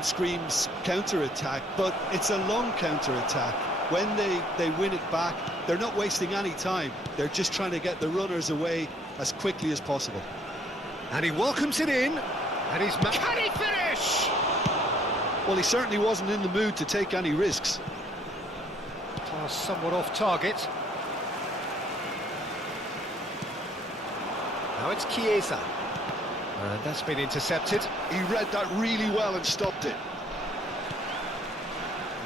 screams counter-attack, but it's a long counter-attack. When they win it back, they're not wasting any time. They're just trying to get the runners away as quickly as possible. And he welcomes it in, and he's... Can he finish? Well, he certainly wasn't in the mood to take any risks. Pass somewhat off target. Now it's Chiesa. And that's been intercepted. He read that really well and stopped it.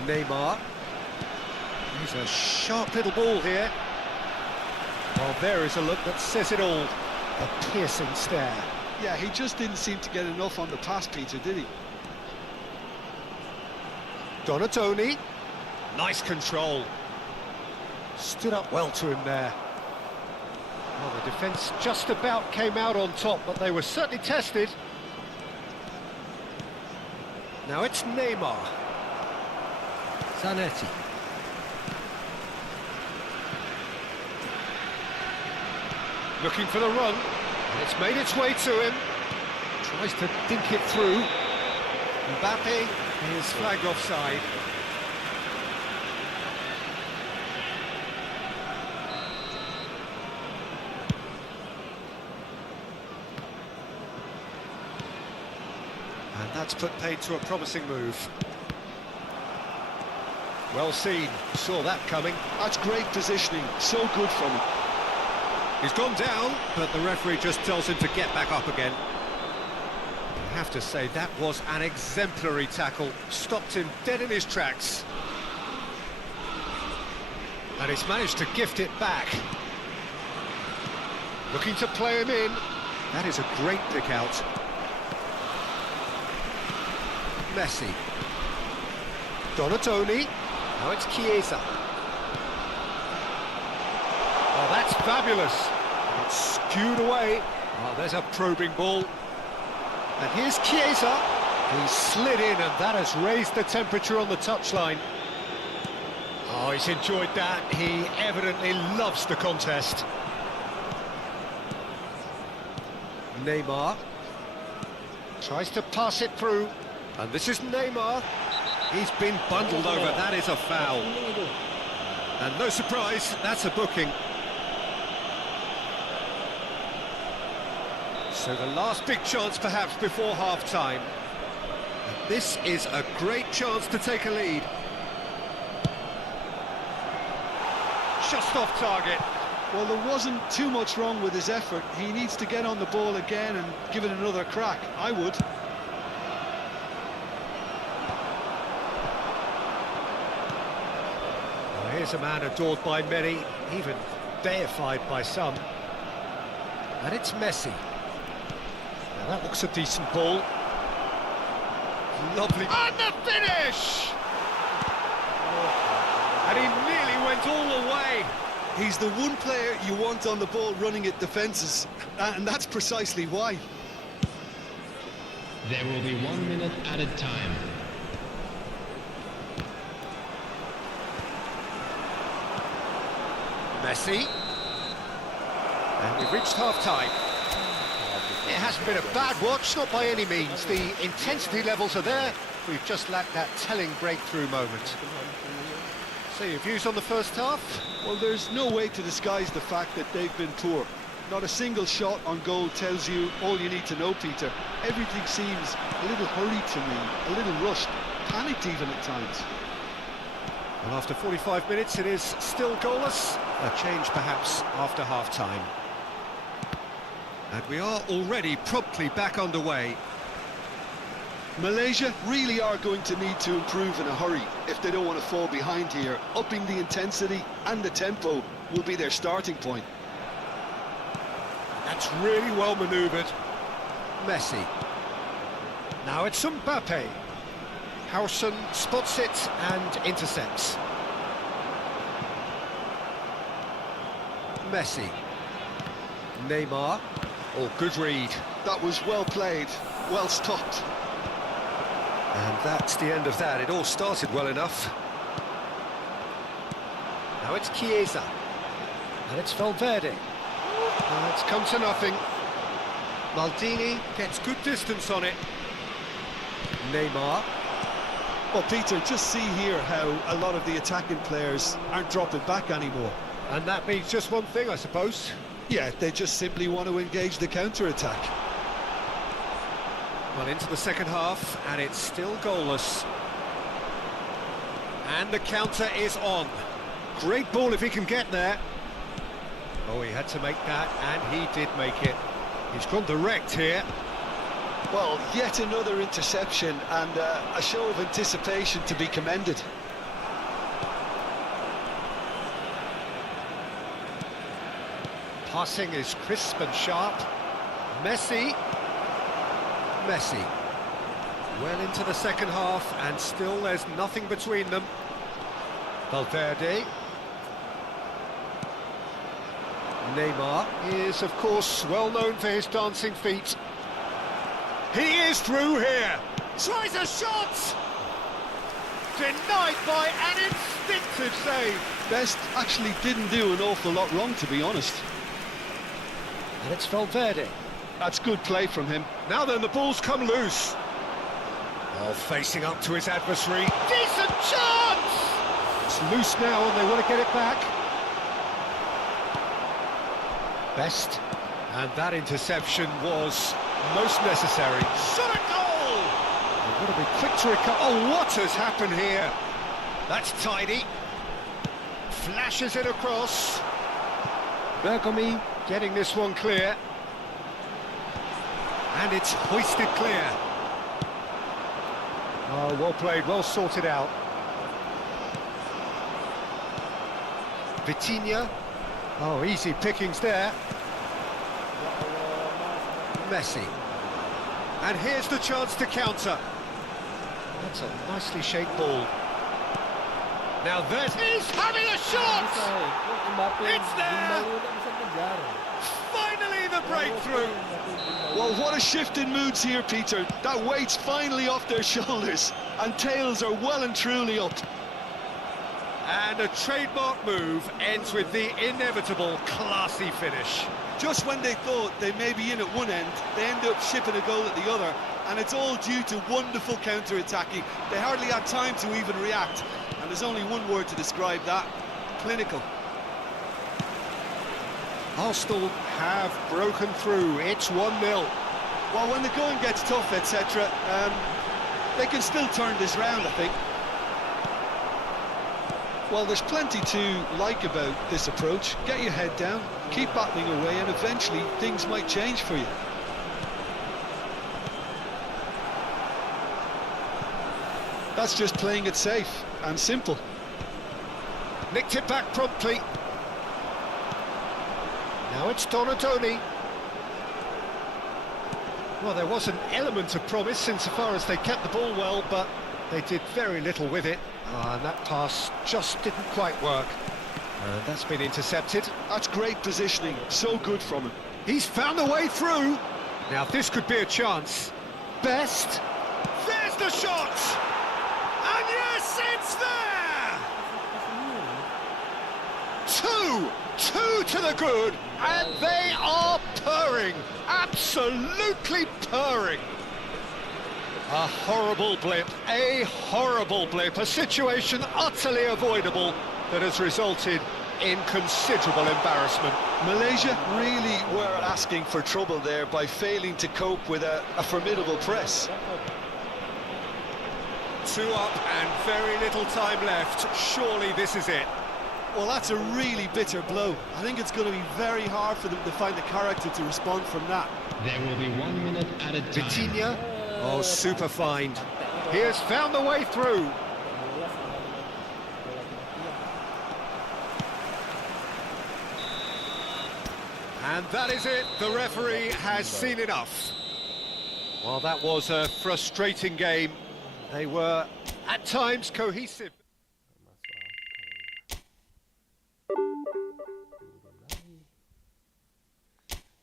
Neymar. He's a sharp little ball here. Well, there is a look that says it all. A piercing stare. Yeah, he just didn't seem to get enough on the pass, Peter, did he? Donatoni. Nice control. Stood up well to him there. Well, the defence just about came out on top, but they were certainly tested. Now it's Neymar. Zanetti. Looking for the run, and it's made its way to him. Tries to dink it through. Mbappe is flagged offside. And that's put paid to a promising move. Well seen, saw that coming. That's great positioning, so good from him. He's gone down, but the referee just tells him to get back up again. I have to say, that was an exemplary tackle. Stopped him dead in his tracks. And he's managed to gift it back. Looking to play him in. That is a great pick out. Messi. Donatoni. Now it's Chiesa. Oh, that's fabulous. It's skewed away. Oh, there's a probing ball. And here's Chiesa. He slid in, and that has raised the temperature on the touchline. Oh, he's enjoyed that. He evidently loves the contest. Neymar. Tries to pass it through. And this is Neymar. He's been bundled over. That is a foul. And no surprise, that's a booking. So the last big chance perhaps before half-time. This is a great chance to take a lead. Just off target. Well, there wasn't too much wrong with his effort. He needs to get on the ball again and give it another crack. I would. Well, here's a man adored by many, even deified by some. And it's Messi. Now that looks a decent ball. Lovely. And the finish! And he nearly went all the way. He's the one player you want on the ball running at defences, and that's precisely why. There will be 1 minute added time. Messi. And we've reached half-time. It hasn't been a bad watch, not by any means. The intensity levels are there. We've just lacked that telling breakthrough moment. So your views on the first half? Well, there's no way to disguise the fact that they've been poor. Not a single shot on goal tells you all you need to know, Peter. Everything seems a little hurried to me, a little rushed, panicked even at times. Well, after 45 minutes, it is still goalless. A change, perhaps, after half-time. And we are already promptly back underway. Malaysia really are going to need to improve in a hurry if they don't want to fall behind here. Upping the intensity and the tempo will be their starting point. That's really well manoeuvred. Messi. Now it's Mbappe. Howson spots it and intercepts. Messi. Neymar. Oh, good read. That was well played, well stopped. And that's the end of that. It all started well enough. Now it's Chiesa. And it's Valverde. It's come to nothing. Maldini gets good distance on it. Neymar. Well, Peter, just see here how a lot of the attacking players aren't dropping back anymore. And that means just one thing, I suppose. Yeah, they just simply want to engage the counter-attack. Well, into the second half, and it's still goalless. And the counter is on. Great ball if he can get there. Oh, he had to make that, and he did make it. He's gone direct here. Well, yet another interception, and a show of anticipation to be commended. Passing is crisp and sharp. Messi. Messi. Well into the second half, and still there's nothing between them. Valverde. Neymar is, of course, well known for his dancing feet. He is through here. Tries a shot! Denied by an instinctive save. Best actually didn't do an awful lot wrong, to be honest. And it's Valverde. That's good play from him. Now then, the ball's come loose. Oh, facing up to his adversary. Decent chance! It's loose now and they want to get it back. Best. And that interception was most necessary. Shot a goal! They've got to be quick to recover. Oh, what has happened here? That's tidy. Flashes it across. Bergomi getting this one clear. And it's hoisted clear. Oh, well played, well sorted out. Vitinha. Oh, easy pickings there. Messi. And here's the chance to counter. That's a nicely shaped ball. Now that is having a shot! It's there! Finally the breakthrough! Well, what a shift in moods here, Peter. That weight's finally off their shoulders, and tails are well and truly up. And a trademark move ends with the inevitable classy finish. Just when they thought they may be in at one end, they end up shipping a goal at the other, and it's all due to wonderful counter-attacking. They hardly had time to even react, and there's only one word to describe that: clinical. Arsenal have broken through. It's 1-0. Well, when the going gets tough, etc., they can still turn this round, I think. Well, there's plenty to like about this approach. Get your head down, keep battling away, and eventually things might change for you. That's just playing it safe and simple. Nicked it back promptly. Now it's Donadoni. Well, there was an element of promise insofar as they kept the ball well, but they did very little with it. And that pass just didn't quite work. And that's been intercepted. That's great positioning, so good from him. He's found a way through. Now this could be a chance. Best. There's the shot! And yes, it's there! Two to the good, and they are purring. Absolutely purring. A horrible blip, a situation utterly avoidable that has resulted in considerable embarrassment. Malaysia really were asking for trouble there by failing to cope with a formidable press. 2 up and very little time left. Surely this is it. Well, that's a really bitter blow. I think it's going to be very hard for them to find the character to respond from that. There will be 1 minute at a time. Vitinha. Oh, super find. He has found the way through. And that is it. The referee has seen enough. Well, that was a frustrating game. They were, at times, cohesive.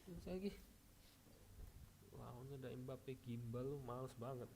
Terus lagi. Lawannya ada Mbappe gimbal, lu males banget.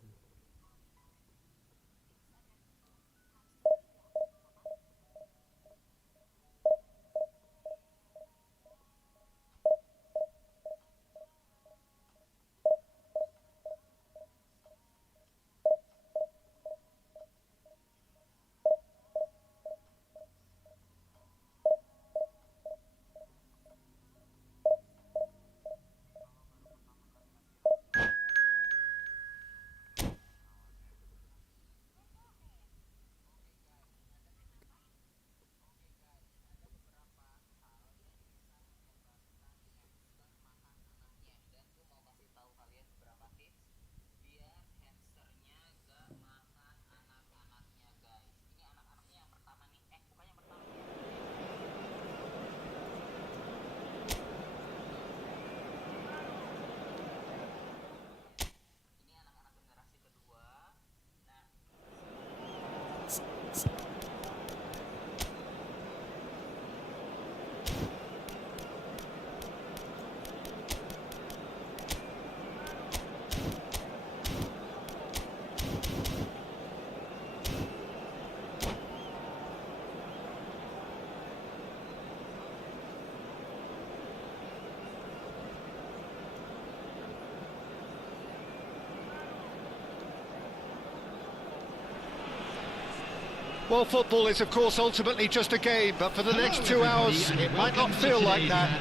Well, football is, of course, ultimately just a game, but for the next 2 hours, it might not feel like that.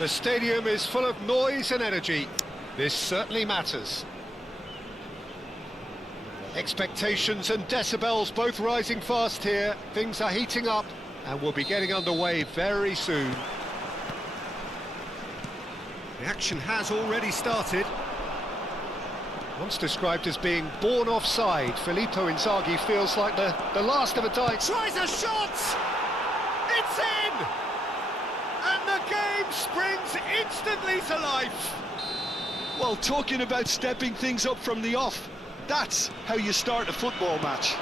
The stadium is full of noise and energy. This certainly matters. Expectations and decibels both rising fast here. Things are heating up, and we'll be getting underway very soon. The action has already started. Once described as being born offside, Filippo Inzaghi feels like the last of a die. Tries a shot! It's in! And the game springs instantly to life. Well, talking about stepping things up from the off, that's how you start a football match.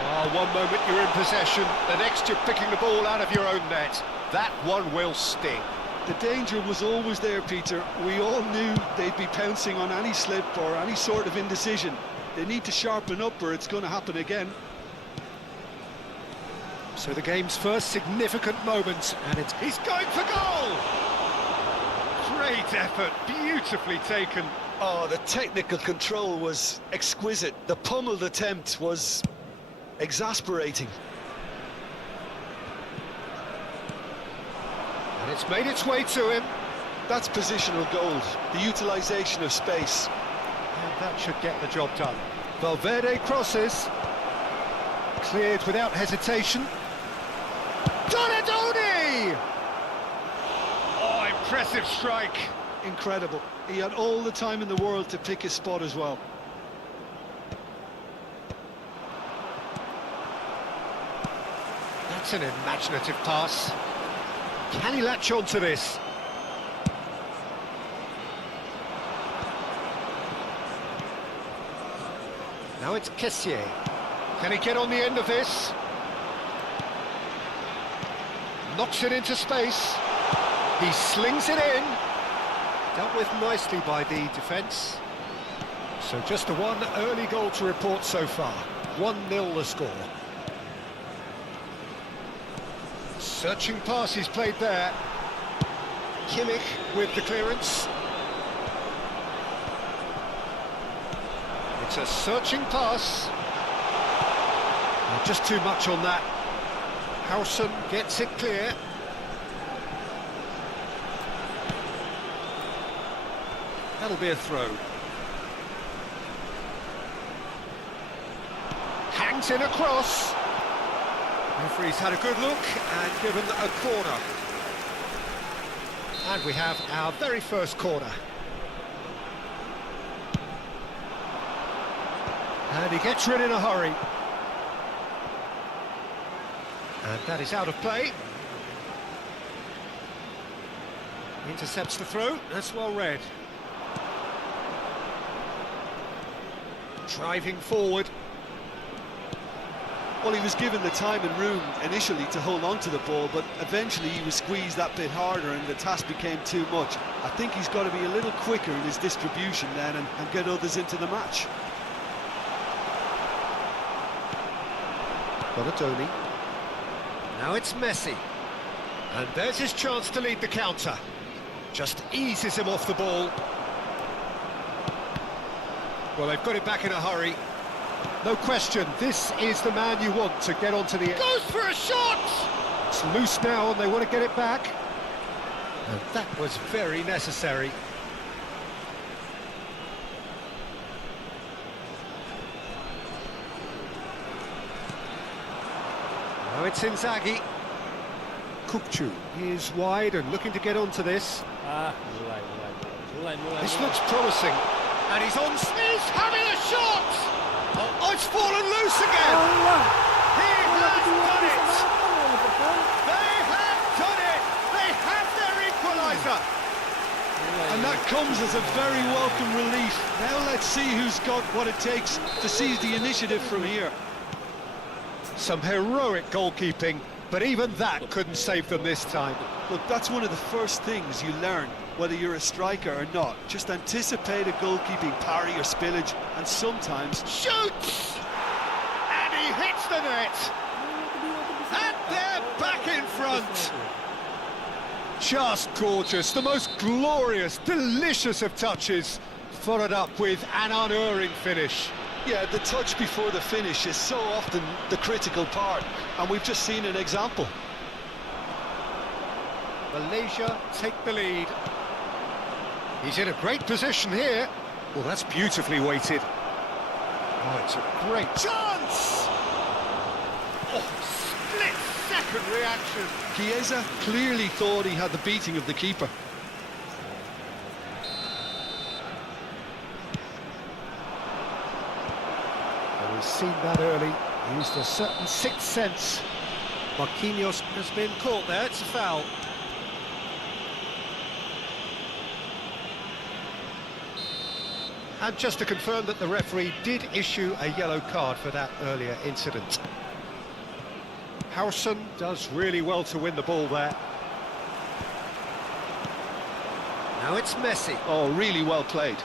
Oh, one moment you're in possession, the next you're picking the ball out of your own net. That one will sting. The danger was always there, Peter. We all knew they'd be pouncing on any slip or any sort of indecision. They need to sharpen up or it's going to happen again. So the game's first significant moment, and he's going for goal! Great effort, beautifully taken. Oh, the technical control was exquisite. The pummeled attempt was exasperating. And it's made its way to him. That's positional gold, the utilisation of space. And that should get the job done. Valverde crosses. Cleared without hesitation. Donadoni! Oh, impressive strike. Incredible. He had all the time in the world to pick his spot as well. That's an imaginative pass. Can he latch on to this? Now it's Kessié. Can he get on the end of this? Knocks it into space. He slings it in. Dealt with nicely by the defence. So just the one early goal to report so far. 1-0 the score. Searching pass he's played there. Kimmich with the clearance. It's a searching pass. Just too much on that. Howson gets it clear. That'll be a throw. Hangs in across. Referee's had a good look and given a corner. And we have our very first corner. And he gets rid in a hurry. And that is out of play. Intercepts the throw, that's well read. Driving forward. Well, he was given the time and room initially to hold on to the ball, but eventually he was squeezed that bit harder and the task became too much. I think he's got to be a little quicker in his distribution then and get others into the match. Donatoni. Now it's Messi. And there's his chance to lead the counter. Just eases him off the ball. Well, they've got it back in a hurry. No question, this is the man you want to get onto the... Goes for a shot! It's loose now and they want to get it back. And that was very necessary. Now it's Inzaghi. Kukcu is wide and looking to get onto this. Mulai. This looks promising. And he's on... He's having a shot! Oh, it's fallen loose again! He has done it! They have done it! They have their equaliser! And that comes as a very welcome relief. Now let's see who's got what it takes to seize the initiative from here. Some heroic goalkeeping, but even that couldn't save them this time. Look, that's one of the first things you learn, whether you're a striker or not. Just anticipate a goalkeeping parry or spillage, and sometimes... Shoots! And he hits the net! And they're back in front! Just gorgeous, the most glorious, delicious of touches, followed up with an unerring finish. Yeah, the touch before the finish is so often the critical part, and we've just seen an example. Malaysia take the lead. He's in a great position here. Well, that's beautifully weighted. Oh, it's a great chance! Oh, split-second reaction. Chiesa clearly thought he had the beating of the keeper. And he's seen that early. Used a certain sixth sense. Marquinhos has been caught there. It's a foul. And just to confirm that the referee did issue a yellow card for that earlier incident. Howson does really well to win the ball there. Now it's Messi. Oh, really well played.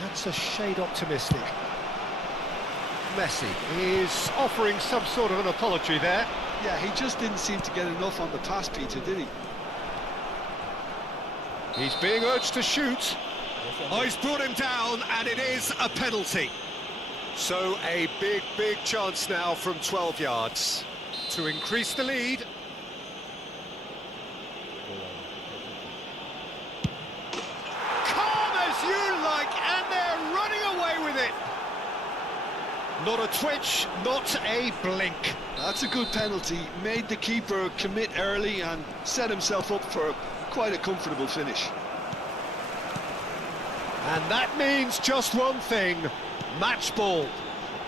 That's a shade optimistic. Messi is offering some sort of an apology there. Yeah, he just didn't seem to get enough on the pass, Peter, did he? He's being urged to shoot. Oh, he's brought him down, and it is a penalty. So a big, big chance now from 12 yards to increase the lead. Calm as you like, and they're running away with it. Not a twitch, not a blink. That's a good penalty. Made the keeper commit early and set himself up for quite a comfortable finish. And that means just one thing, match ball.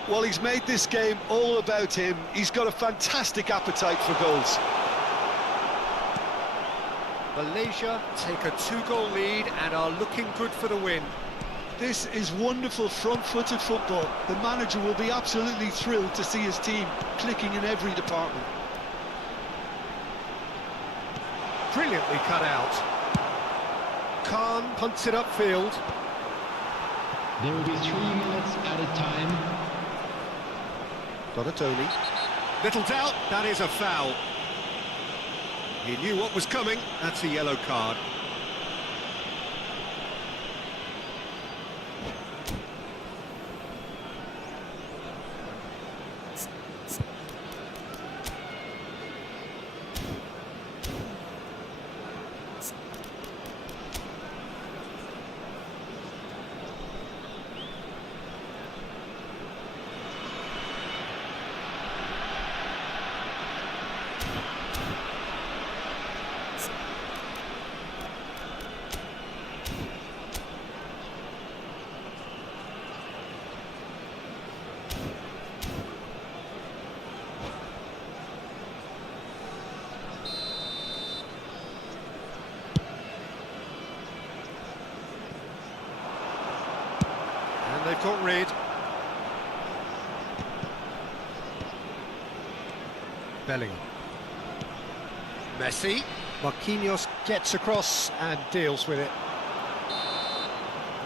Well, he's made this game all about him. He's got a fantastic appetite for goals. Malaysia take a 2-goal lead and are looking good for the win. This is wonderful front-footed football. The manager will be absolutely thrilled to see his team clicking in every department. Brilliantly cut out. Khan punts it upfield. There will be 3 minutes added time. Donatoni. Little doubt, that is a foul. He knew what was coming, that's a yellow card. got rid. Bellingham. Messi. Marquinhos gets across and deals with it.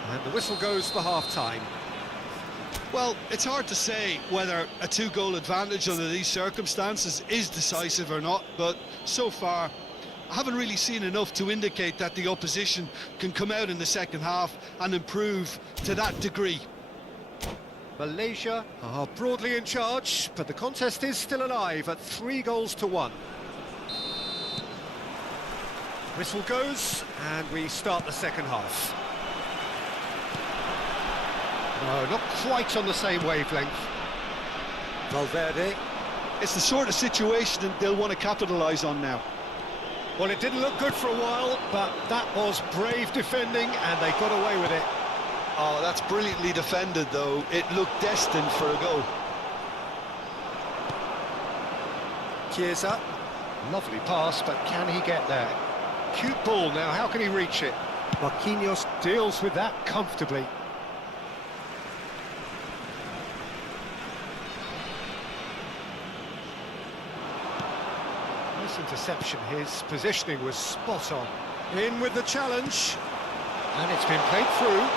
And the whistle goes for half-time. Well, it's hard to say whether a two-goal advantage under these circumstances is decisive or not, but so far I haven't really seen enough to indicate that the opposition can come out in the second half and improve to that degree. Malaysia are broadly in charge, but the contest is still alive at 3-1. Whistle goes, and we start the second half. No, not quite on the same wavelength. Valverde. It's the sort of situation that they'll want to capitalise on now. Well, it didn't look good for a while, but that was brave defending, and they got away with it. Oh, that's brilliantly defended, though. It looked destined for a goal. Chiesa. Lovely pass, but can he get there? Cute ball now, how can he reach it? Marquinhos deals with that comfortably. Nice interception, his positioning was spot on. In with the challenge, and it's been played through.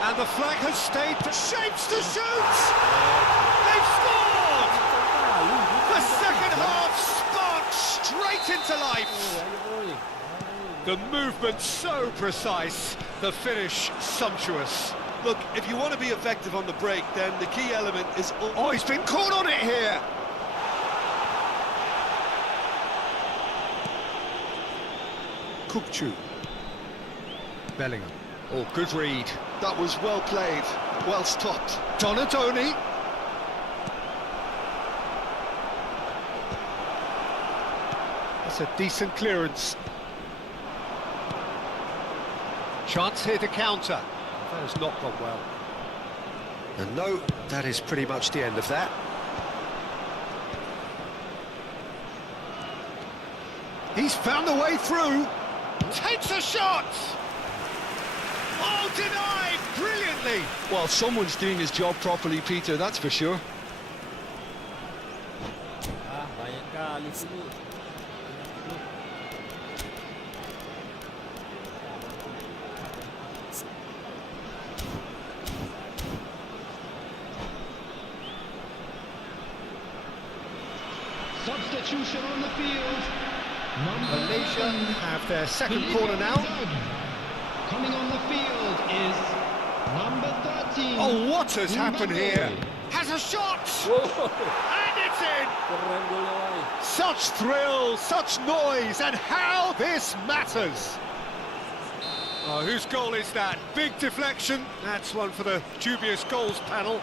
And the flag has stayed, shapes to shoot! They've scored! The second half sparked straight into life. The movement so precise, the finish sumptuous. Look, if you want to be effective on the break, then the key element is... Oh, he's been caught on it here! Kukçu. Bellingham. Oh, good read. That was well played, well stopped. Donadoni. That's a decent clearance. Chance here to counter. That has not gone well. And no, that is pretty much the end of that. He's found the way through. Takes a shot! Oh, denied brilliantly! Well, someone's doing his job properly, Peter, that's for sure. Banyak kali sini. Substitution on the field. Malaysia have their second corner now. Coming on the field is number 13. Oh, what has happened here? Has a shot! And it's in! Keren golnya, woi. Such thrill, such noise, and how this matters! Oh, whose goal is that? Big deflection. That's one for the dubious goals panel.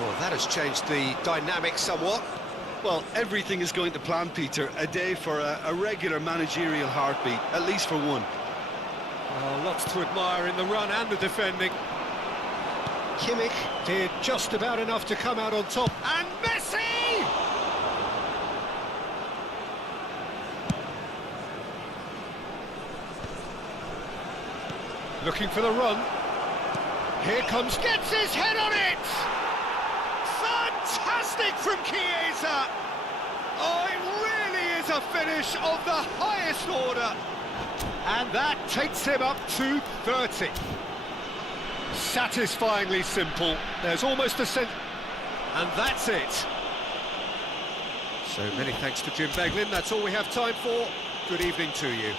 Well, that has changed the dynamic somewhat. Well, everything is going to plan, Peter. A day for a regular managerial heartbeat, at least for one. Oh, lots to admire in the run and the defending. Kimmich did just about enough to come out on top. And Messi! Looking for the run. Here comes, gets his head on it! Fantastic from Chiesa! Oh, it really is a finish of the highest order. And that takes him up to 30. Satisfyingly simple. There's almost a sense... And that's it. So many thanks to Jim Beglin. That's all we have time for. Good evening to you.